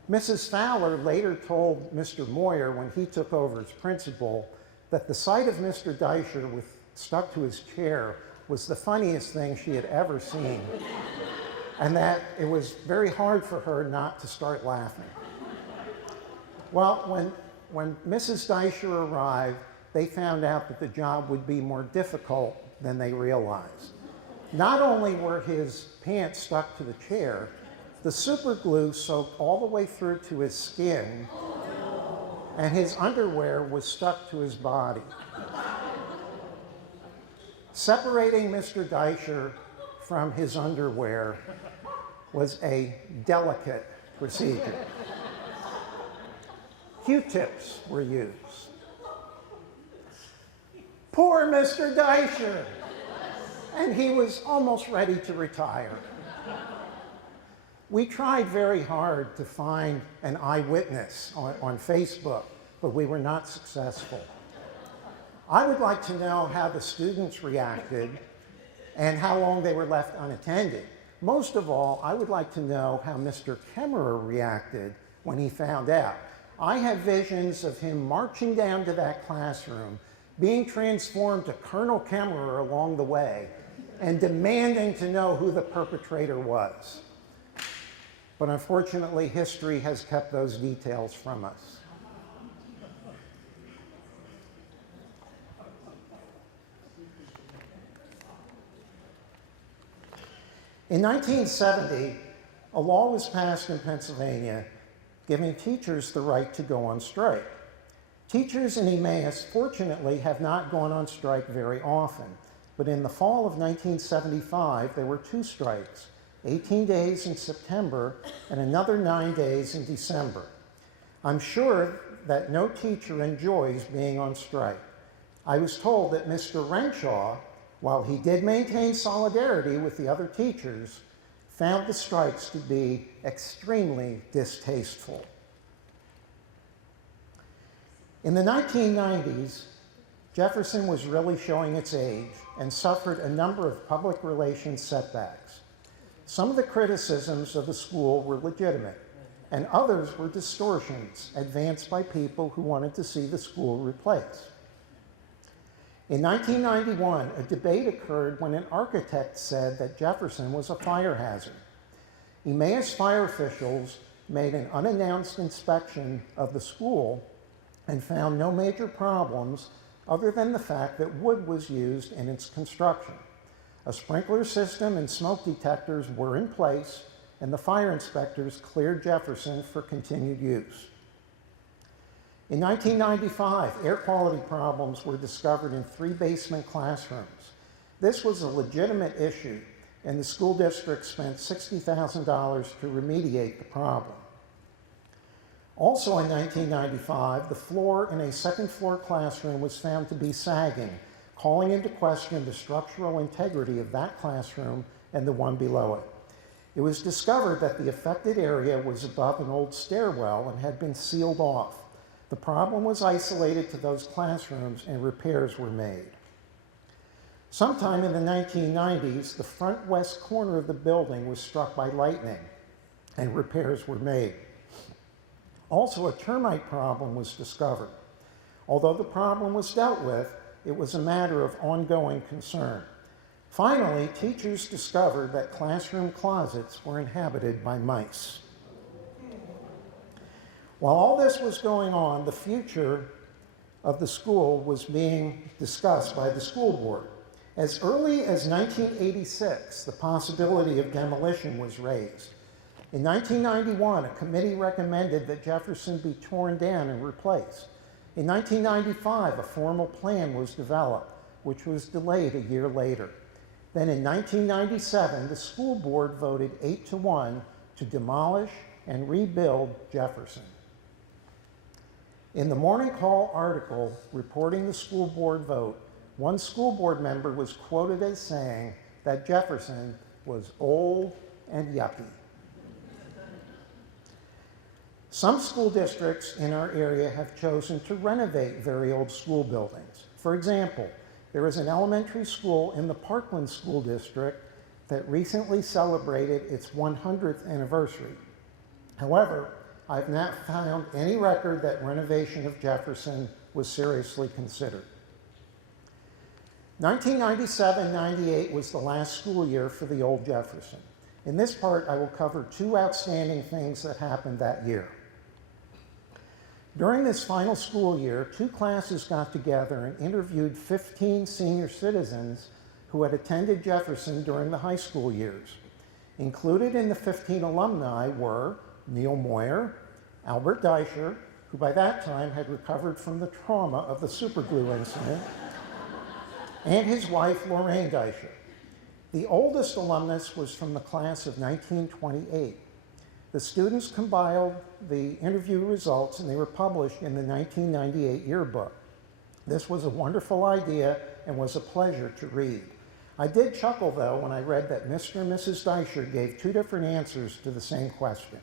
Mrs. Fowler later told Mr. Moyer when he took over as principal that the sight of Mr. Deischer stuck to his chair was the funniest thing she had ever seen, and that it was very hard for her not to start laughing. Well, when Mrs. Deischer arrived, they found out that the job would be more difficult than they realized. Not only were his pants stuck to the chair, the super glue soaked all the way through to his skin, and his underwear was stuck to his body. Separating Mr. Deischer from his underwear was a delicate procedure. Q-tips were used. Poor Mr. Deischer! And he was almost ready to retire. We tried very hard to find an eyewitness on Facebook, but we were not successful. I would like to know how the students reacted and how long they were left unattended. Most of all, I would like to know how Mr. Kemmerer reacted when he found out. I have visions of him marching down to that classroom, being transformed to Colonel Kemmerer along the way, and demanding to know who the perpetrator was. But unfortunately, history has kept those details from us. In 1970, a law was passed in Pennsylvania giving teachers the right to go on strike. Teachers in Emmaus, fortunately, have not gone on strike very often, but in the fall of 1975, there were 2 strikes, 18 days in September and another 9 days in December. I'm sure that no teacher enjoys being on strike. I was told that Mr. Renshaw, while he did maintain solidarity with the other teachers, found the strikes to be extremely distasteful. In the 1990s, Jefferson was really showing its age and suffered a number of public relations setbacks. Some of the criticisms of the school were legitimate, and others were distortions advanced by people who wanted to see the school replaced. In 1991, a debate occurred when an architect said that Jefferson was a fire hazard. Emmaus fire officials made an unannounced inspection of the school and found no major problems other than the fact that wood was used in its construction. A sprinkler system and smoke detectors were in place, and the fire inspectors cleared Jefferson for continued use. In 1995, air quality problems were discovered in 3 basement classrooms. This was a legitimate issue, and the school district spent $60,000 to remediate the problem. Also in 1995, the floor in a second-floor classroom was found to be sagging, calling into question the structural integrity of that classroom and the one below it. It was discovered that the affected area was above an old stairwell and had been sealed off. The problem was isolated to those classrooms and repairs were made. Sometime in the 1990s, the front west corner of the building was struck by lightning and repairs were made. Also, a termite problem was discovered. Although the problem was dealt with, it was a matter of ongoing concern. Finally, teachers discovered that classroom closets were inhabited by mice. While all this was going on, the future of the school was being discussed by the school board. As early as 1986, the possibility of demolition was raised. In 1991, a committee recommended that Jefferson be torn down and replaced. In 1995, a formal plan was developed, which was delayed a year later. Then in 1997, the school board voted 8-1 to demolish and rebuild Jefferson. In the Morning Call article reporting the school board vote, one school board member was quoted as saying that Jefferson was old and yucky. Some school districts in our area have chosen to renovate very old school buildings. For example, there is an elementary school in the Parkland School District that recently celebrated its 100th anniversary. However, I've not found any record that renovation of Jefferson was seriously considered. 1997-98 was the last school year for the old Jefferson. In this part, I will cover 2 outstanding things that happened that year. During this final school year, 2 classes got together and interviewed 15 senior citizens who had attended Jefferson during the high school years. Included in the 15 alumni were Neil Moyer, Albert Deischer, who by that time had recovered from the trauma of the superglue incident, and his wife, Lorraine Deischer. The oldest alumnus was from the class of 1928. The students compiled the interview results and they were published in the 1998 yearbook. This was a wonderful idea and was a pleasure to read. I did chuckle, though, when I read that Mr. and Mrs. Deischer gave 2 different answers to the same question.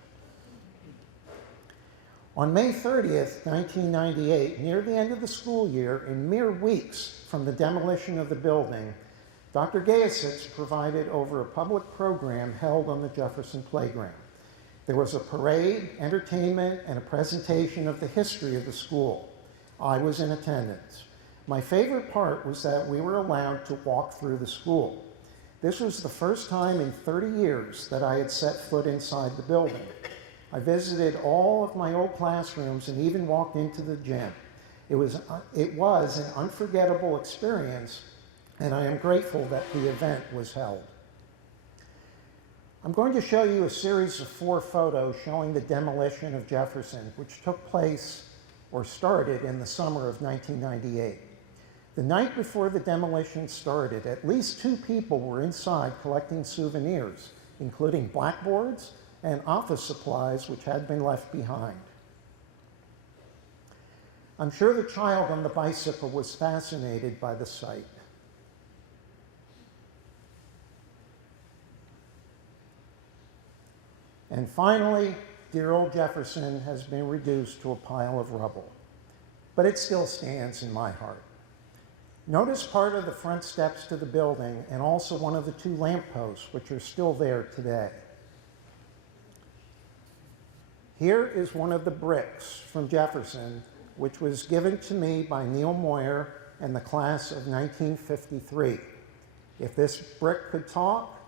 On May 30th, 1998, near the end of the school year, in mere weeks from the demolition of the building, Dr. Gayasitz presided over a public program held on the Jefferson playground. There was a parade, entertainment, and a presentation of the history of the school. I was in attendance. My favorite part was that we were allowed to walk through the school. This was the first time in 30 years that I had set foot inside the building. I visited all of my old classrooms and even walked into the gym. It was an unforgettable experience, and I am grateful that the event was held. I'm going to show you a series of 4 photos showing the demolition of Jefferson, which took place or started in the summer of 1998. The night before the demolition started, at least 2 people were inside collecting souvenirs, including blackboards and office supplies which had been left behind. I'm sure the child on the bicycle was fascinated by the sight. And finally, dear old Jefferson has been reduced to a pile of rubble, but it still stands in my heart. Notice part of the front steps to the building and also one of the 2 lampposts, which are still there today. Here is one of the bricks from Jefferson, which was given to me by Neil Moyer and the class of 1953. If this brick could talk,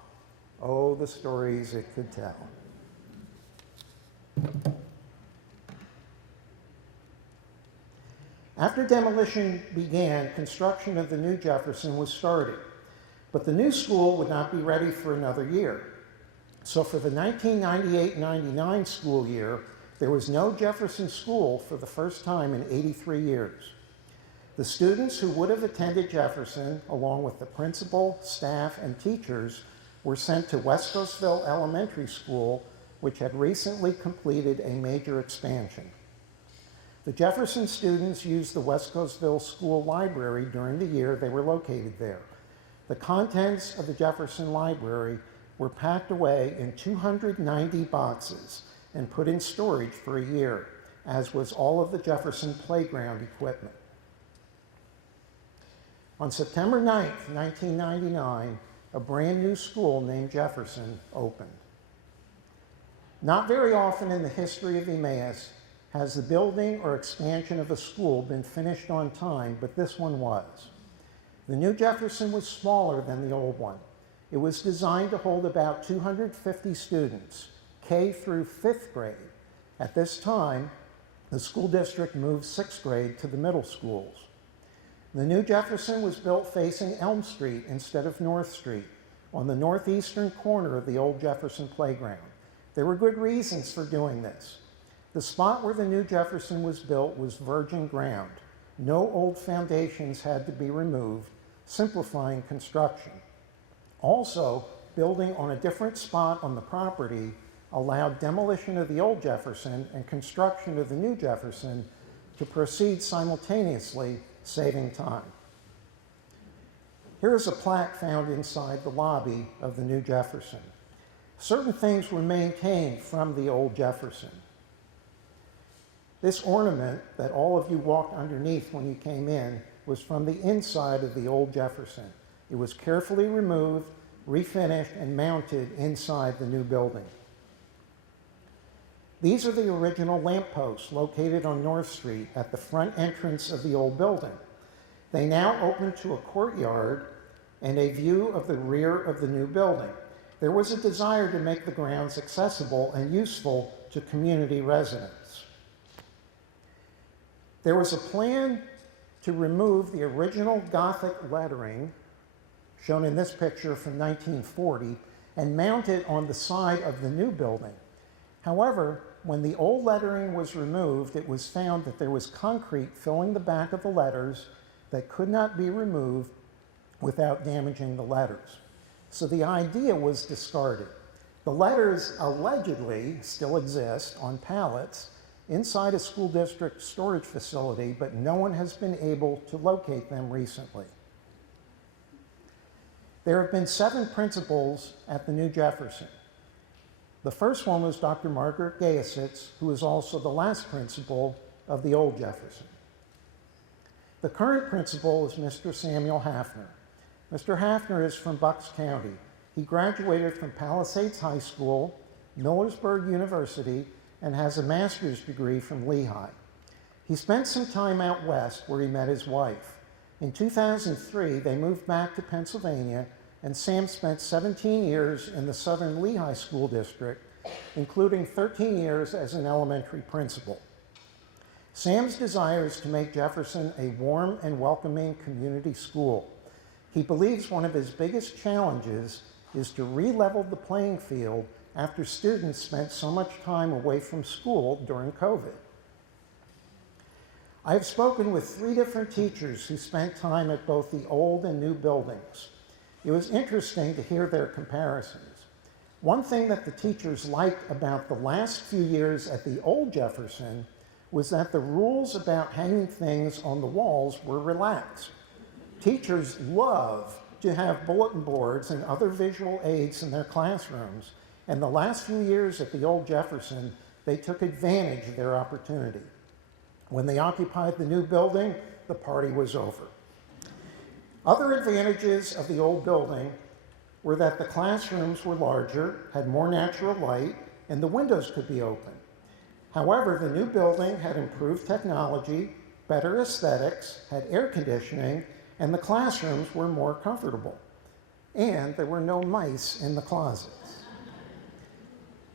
oh, the stories it could tell. After demolition began, construction of the new Jefferson was started, but the new school would not be ready for another year. So for the 1998-99 school year, there was no Jefferson School for the first time in 83 years. The students who would have attended Jefferson, along with the principal, staff, and teachers, were sent to West Coastville Elementary School, which had recently completed a major expansion. The Jefferson students used the West Coastville School Library during the year they were located there. The contents of the Jefferson Library were packed away in 290 boxes and put in storage for a year, as was all of the Jefferson playground equipment. On September 9th, 1999, a brand new school named Jefferson opened. Not very often in the history of Emmaus has the building or expansion of a school been finished on time, but this one was. The new Jefferson was smaller than the old one. It was designed to hold about 250 students, K through 5th grade. At this time, the school district moved 6th grade to the middle schools. The new Jefferson was built facing Elm Street instead of North Street, on the northeastern corner of the old Jefferson playground. There were good reasons for doing this. The spot where the new Jefferson was built was virgin ground. No old foundations had to be removed, simplifying construction. Also, building on a different spot on the property allowed demolition of the old Jefferson and construction of the new Jefferson to proceed simultaneously, saving time. Here is a plaque found inside the lobby of the new Jefferson. Certain things were maintained from the old Jefferson. This ornament that all of you walked underneath when you came in was from the inside of the old Jefferson. It was carefully removed, refinished, and mounted inside the new building. These are the original lampposts located on North Street at the front entrance of the old building. They now open to a courtyard and a view of the rear of the new building. There was a desire to make the grounds accessible and useful to community residents. There was a plan to remove the original Gothic lettering, shown in this picture from 1940, and mount it on the side of the new building. However, when the old lettering was removed, it was found that there was concrete filling the back of the letters that could not be removed without damaging the letters. So the idea was discarded. The letters allegedly still exist on pallets inside a school district storage facility, but no one has been able to locate them recently. There have been 7 principals at the new Jefferson. The first one was Dr. Margaret Gayasitz, who is also the last principal of the old Jefferson. The current principal is Mr. Samuel Hafner. Mr. Hafner is from Bucks County. He graduated from Palisades High School, Millersburg University, and has a master's degree from Lehigh. He spent some time out west where he met his wife. In 2003, they moved back to Pennsylvania, and Sam spent 17 years in the Southern Lehigh School District, including 13 years as an elementary principal. Sam's desire is to make Jefferson a warm and welcoming community school. He believes one of his biggest challenges is to re-level the playing field after students spent so much time away from school during COVID. I have spoken with 3 different teachers who spent time at both the old and new buildings. It was interesting to hear their comparisons. One thing that the teachers liked about the last few years at the old Jefferson was that the rules about hanging things on the walls were relaxed. Teachers love to have bulletin boards and other visual aids in their classrooms, and the last few years at the old Jefferson, they took advantage of their opportunity. When they occupied the new building, the party was over. Other advantages of the old building were that the classrooms were larger, had more natural light, and the windows could be open. However, the new building had improved technology, better aesthetics, had air conditioning, and the classrooms were more comfortable. And there were no mice in the closets.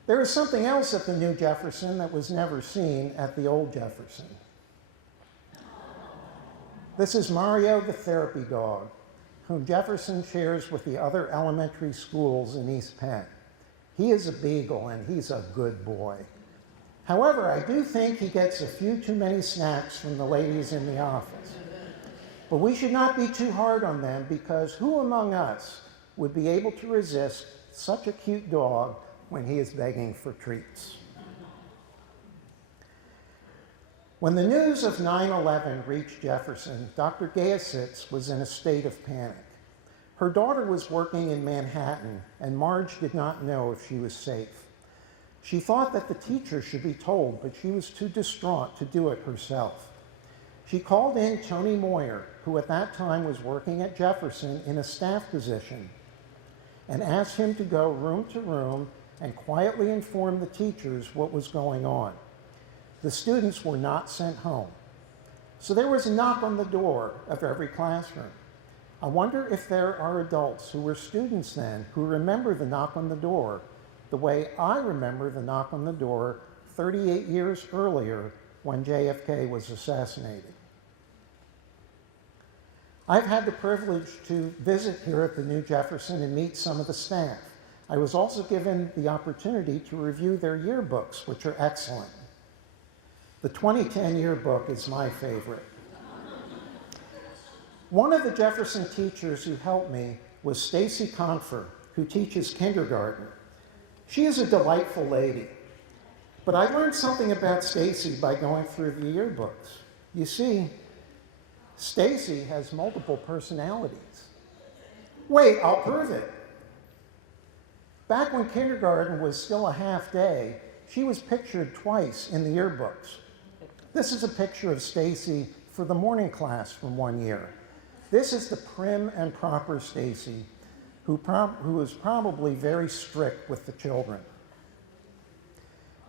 There is something else at the new Jefferson that was never seen at the old Jefferson. This is Mario the therapy dog, whom Jefferson shares with the other elementary schools in East Penn. He is a beagle and he's a good boy. However, I do think he gets a few too many snacks from the ladies in the office. But we should not be too hard on them, because who among us would be able to resist such a cute dog when he is begging for treats? When the news of 9/11 reached Jefferson, Dr. Gayasitz was in a state of panic. Her daughter was working in Manhattan, and Marge did not know if she was safe. She thought that the teacher should be told, but she was too distraught to do it herself. She called in Tony Moyer, who at that time was working at Jefferson in a staff position, and asked him to go room to room and quietly inform the teachers what was going on. The students were not sent home. So there was a knock on the door of every classroom. I wonder if there are adults who were students then who remember the knock on the door the way I remember the knock on the door 38 years earlier when JFK was assassinated. I've had the privilege to visit here at the New Jefferson and meet some of the staff. I was also given the opportunity to review their yearbooks, which are excellent. The 2010 yearbook is my favorite. One of the Jefferson teachers who helped me was Stacy Confer, who teaches kindergarten. She is a delightful lady. But I learned something about Stacy by going through the yearbooks. You see, Stacy has multiple personalities. Wait, I'll prove it. Back when kindergarten was still a half day, she was pictured twice in the yearbooks. This is a picture of Stacy for the morning class from one year. This is the prim and proper Stacy, who is probably very strict with the children.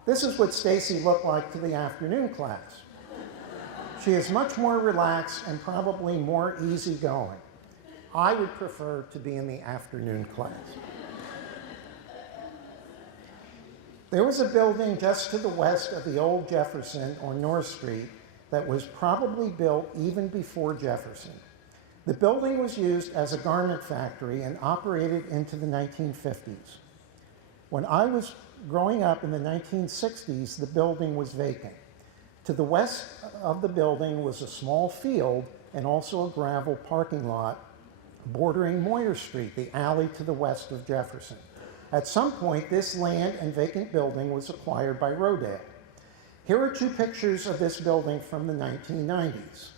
This is what Stacy looked like to the afternoon class. She is much more relaxed and probably more easygoing. I would prefer to be in the afternoon class. There was a building just to the west of the old Jefferson on North Street that was probably built even before Jefferson. The building was used as a garment factory and operated into the 1950s. When I was growing up in the 1960s, the building was vacant. To the west of the building was a small field and also a gravel parking lot bordering Moyer Street, the alley to the west of Jefferson. At some point, this land and vacant building was acquired by Rodale. Here are two pictures of this building from the 1990s.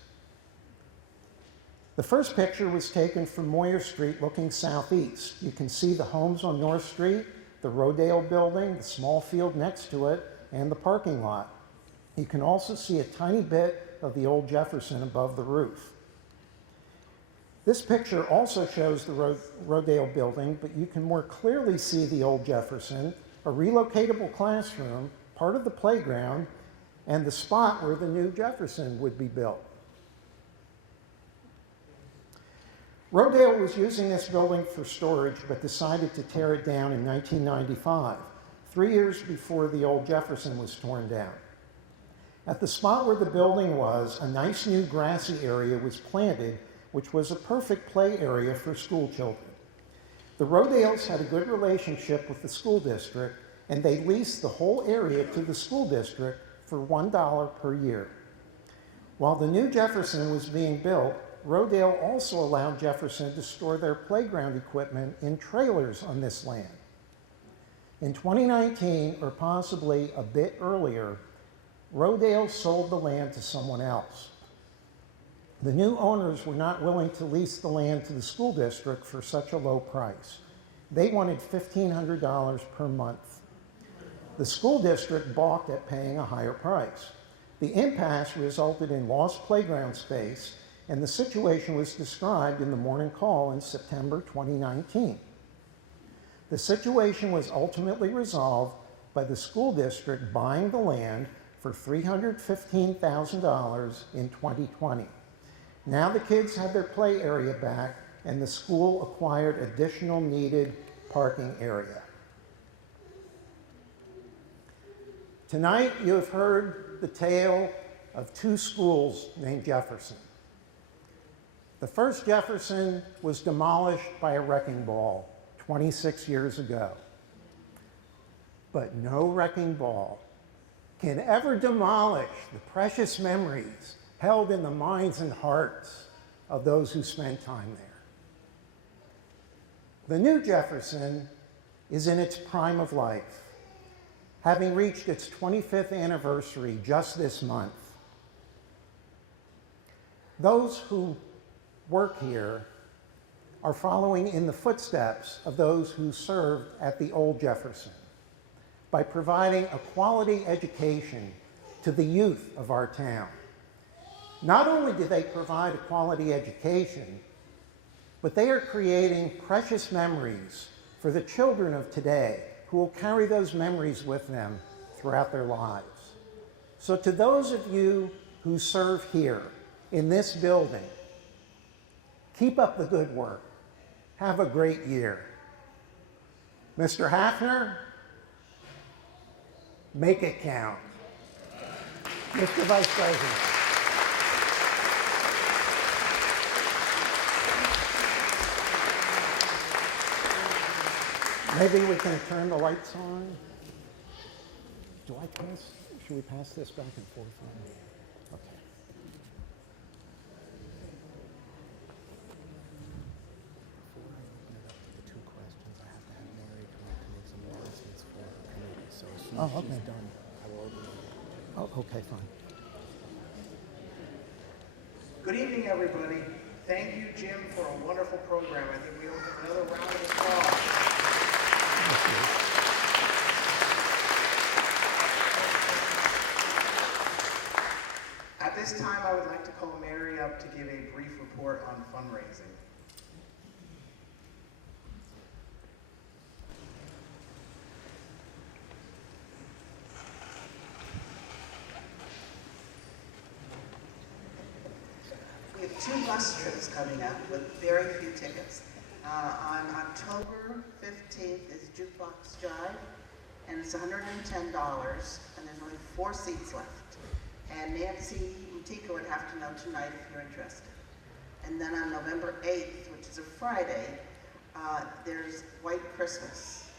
The first picture was taken from Moyer Street looking southeast. You can see the homes on North Street, the Rodale building, the small field next to it, and the parking lot. You can also see a tiny bit of the old Jefferson above the roof. This picture also shows the Rodale building, but you can more clearly see the old Jefferson, a relocatable classroom, part of the playground, and the spot where the new Jefferson would be built. Rodale was using this building for storage, but decided to tear it down in 1995, 3 years before the old Jefferson was torn down. At the spot where the building was, a nice new grassy area was planted, which was a perfect play area for school children. The Rodales had a good relationship with the school district, and they leased the whole area to the school district for $1 per year. While the new Jefferson was being built, Rodale also allowed Jefferson to store their playground equipment in trailers on this land. In 2019, or possibly a bit earlier, Rodale sold the land to someone else. The new owners were not willing to lease the land to the school district for such a low price. They wanted $1,500 per month. The school district balked at paying a higher price. The impasse resulted in lost playground space, and the situation was described in the Morning Call in September 2019. The situation was ultimately resolved by the school district buying the land for $315,000 in 2020. Now the kids had their play area back, and the school acquired additional needed parking area. Tonight you have heard the tale of two schools named Jefferson. The first Jefferson was demolished by a wrecking ball 26 years ago. But no wrecking ball can ever demolish the precious memories held in the minds and hearts of those who spent time there. The new Jefferson is in its prime of life, having reached its 25th anniversary just this month. Those who work here are following in the footsteps of those who served at the old Jefferson by providing a quality education to the youth of our town. Not only do they provide a quality education, but they are creating precious memories for the children of today who will carry those memories with them throughout their lives. So to those of you who serve here in this building, keep up the good work. Have a great year. Mr. Hafner, make it count. Mr. Vice President. Maybe we can turn the lights on. Should we pass this back and forth? Okay. Before I open it up to the two questions, I have to have Mary come up to make some announcements for the committee. So as soon as she's done, I will open it up. Oh, okay, fine. Good evening, everybody. Thank you, Jim, for a wonderful program. I think we will give another round of applause. At this time, I would like to call Mary up to give a brief report on fundraising. We have 2 bus trips coming up with very few tickets. On October 15th is Jukebox Jive, and it's $110, and there's only 4 seats left. And Nancy Mutika would have to know tonight if you're interested. And then on November 8th, which is a Friday, there's White Christmas,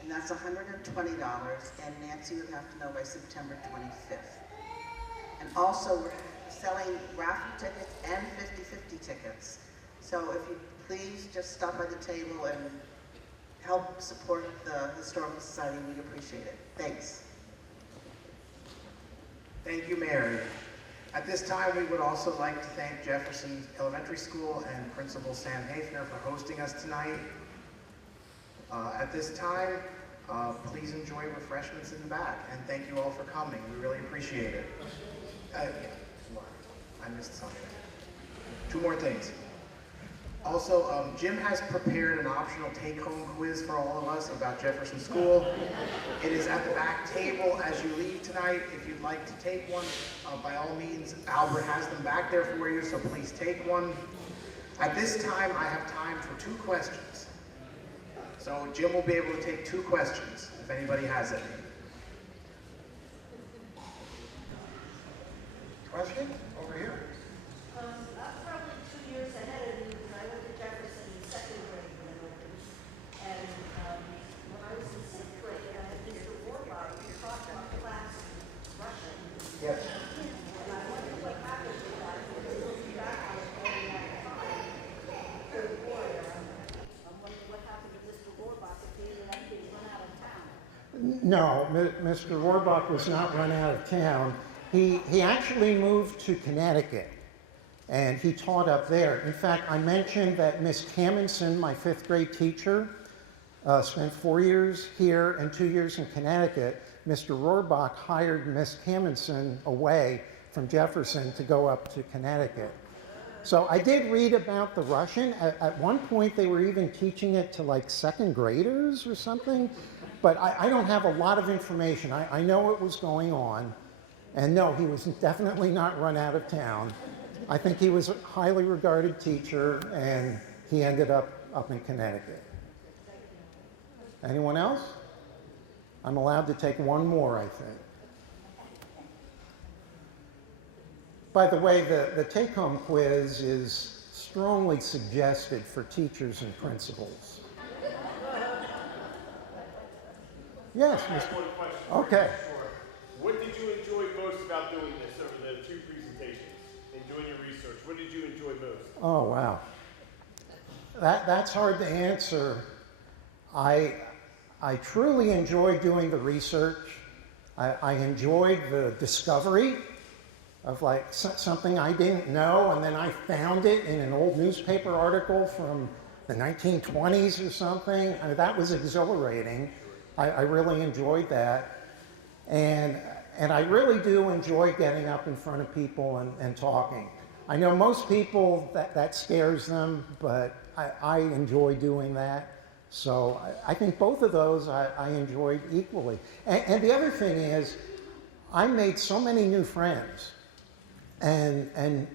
and that's $120, and Nancy would have to know by September 25th. And also, we're selling raffle tickets and 50/50 tickets. So if you please just stop by the table and help support the Historical Society, we'd appreciate it. Thanks. Thank you, Mary. At this time, we would also like to thank Jefferson Elementary School and Principal Sam Hafner for hosting us tonight. At this time, please enjoy refreshments in the back, and thank you all for coming. We really appreciate it. Yeah, I missed something. 2 more things. Also, Jim has prepared an optional take-home quiz for all of us about Jefferson School. It is at the back table as you leave tonight. If you'd like to take one, by all means, Albert has them back there for you, so please take one. At this time, I have time for 2 questions. So Jim will be able to take 2 questions, if anybody has any. Question? Over here. I'm probably 2 years ahead of you because I went to Jefferson in second grade when it opened. And when I was in 6th grade, I had Mr. Warbach who taught my class Russian. Yes. And I wonder what happened to that because looking back on it all that time, third war era, I'm wondering what happened to Mr. Warbach if he ended up being run out of town. No, Mr. Rohrbach was not run out of town. He actually moved to Connecticut, and he taught up there. In fact, I mentioned that Miss Cammonson, my 5th grade teacher, spent 4 years here and 2 years in Connecticut. Mr. Rohrbach hired Miss Cammonson away from Jefferson to go up to Connecticut. So I did read about the Russian. At one point, they were even teaching it to like 2nd graders or something, but I don't have a lot of information. I know what was going on. And no, he was definitely not run out of town. I think he was a highly regarded teacher, and he ended up in Connecticut. Anyone else? I'm allowed to take one more, I think. By the way, the take-home quiz is strongly suggested for teachers and principals. Yes, I have Mr. one question. Okay. What did you enjoy most about doing this over the 2 presentations and doing your research? What did you enjoy most? Oh, wow. That's hard to answer. I truly enjoyed doing the research. I enjoyed the discovery of like something I didn't know, and then I found it in an old newspaper article from the 1920s or something. I mean, that was exhilarating. I really enjoyed that. And I really do enjoy getting up in front of people and talking. I know most people that scares them, but I enjoy doing that. So I think both of those I enjoyed equally. And the other thing is, I made so many new friends and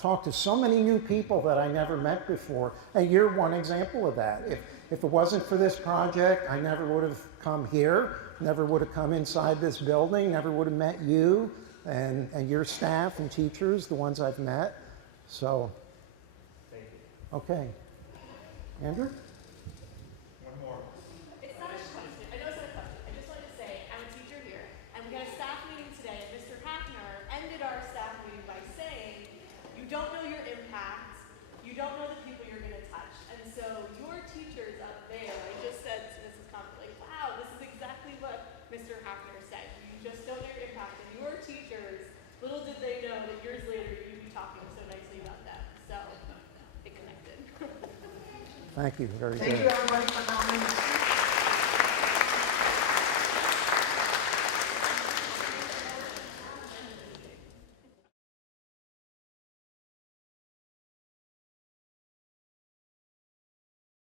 talked to so many new people that I never met before. And you're one example of that. If it wasn't for this project, I never would have come here, never would have come inside this building, never would have met you and your staff and teachers, the ones I've met. So, Thank you. okay. Andrew? One more. It's not a question. I know it's not a question. I just wanted to say I'm a teacher here, and we had a staff meeting today, and Mr. Hafner ended our staff meeting by saying, you don't know your impact, you don't know the people you're going to touch. And so your teachers up there, I just said to Mrs. Conley, like, wow, this is exactly what Mr. Hafner said. You just don't know your impact. And your teachers, little did they know that years later you'd be talking so nicely about them. So it connected. Thank you. Very Thank good. you, everybody, for coming.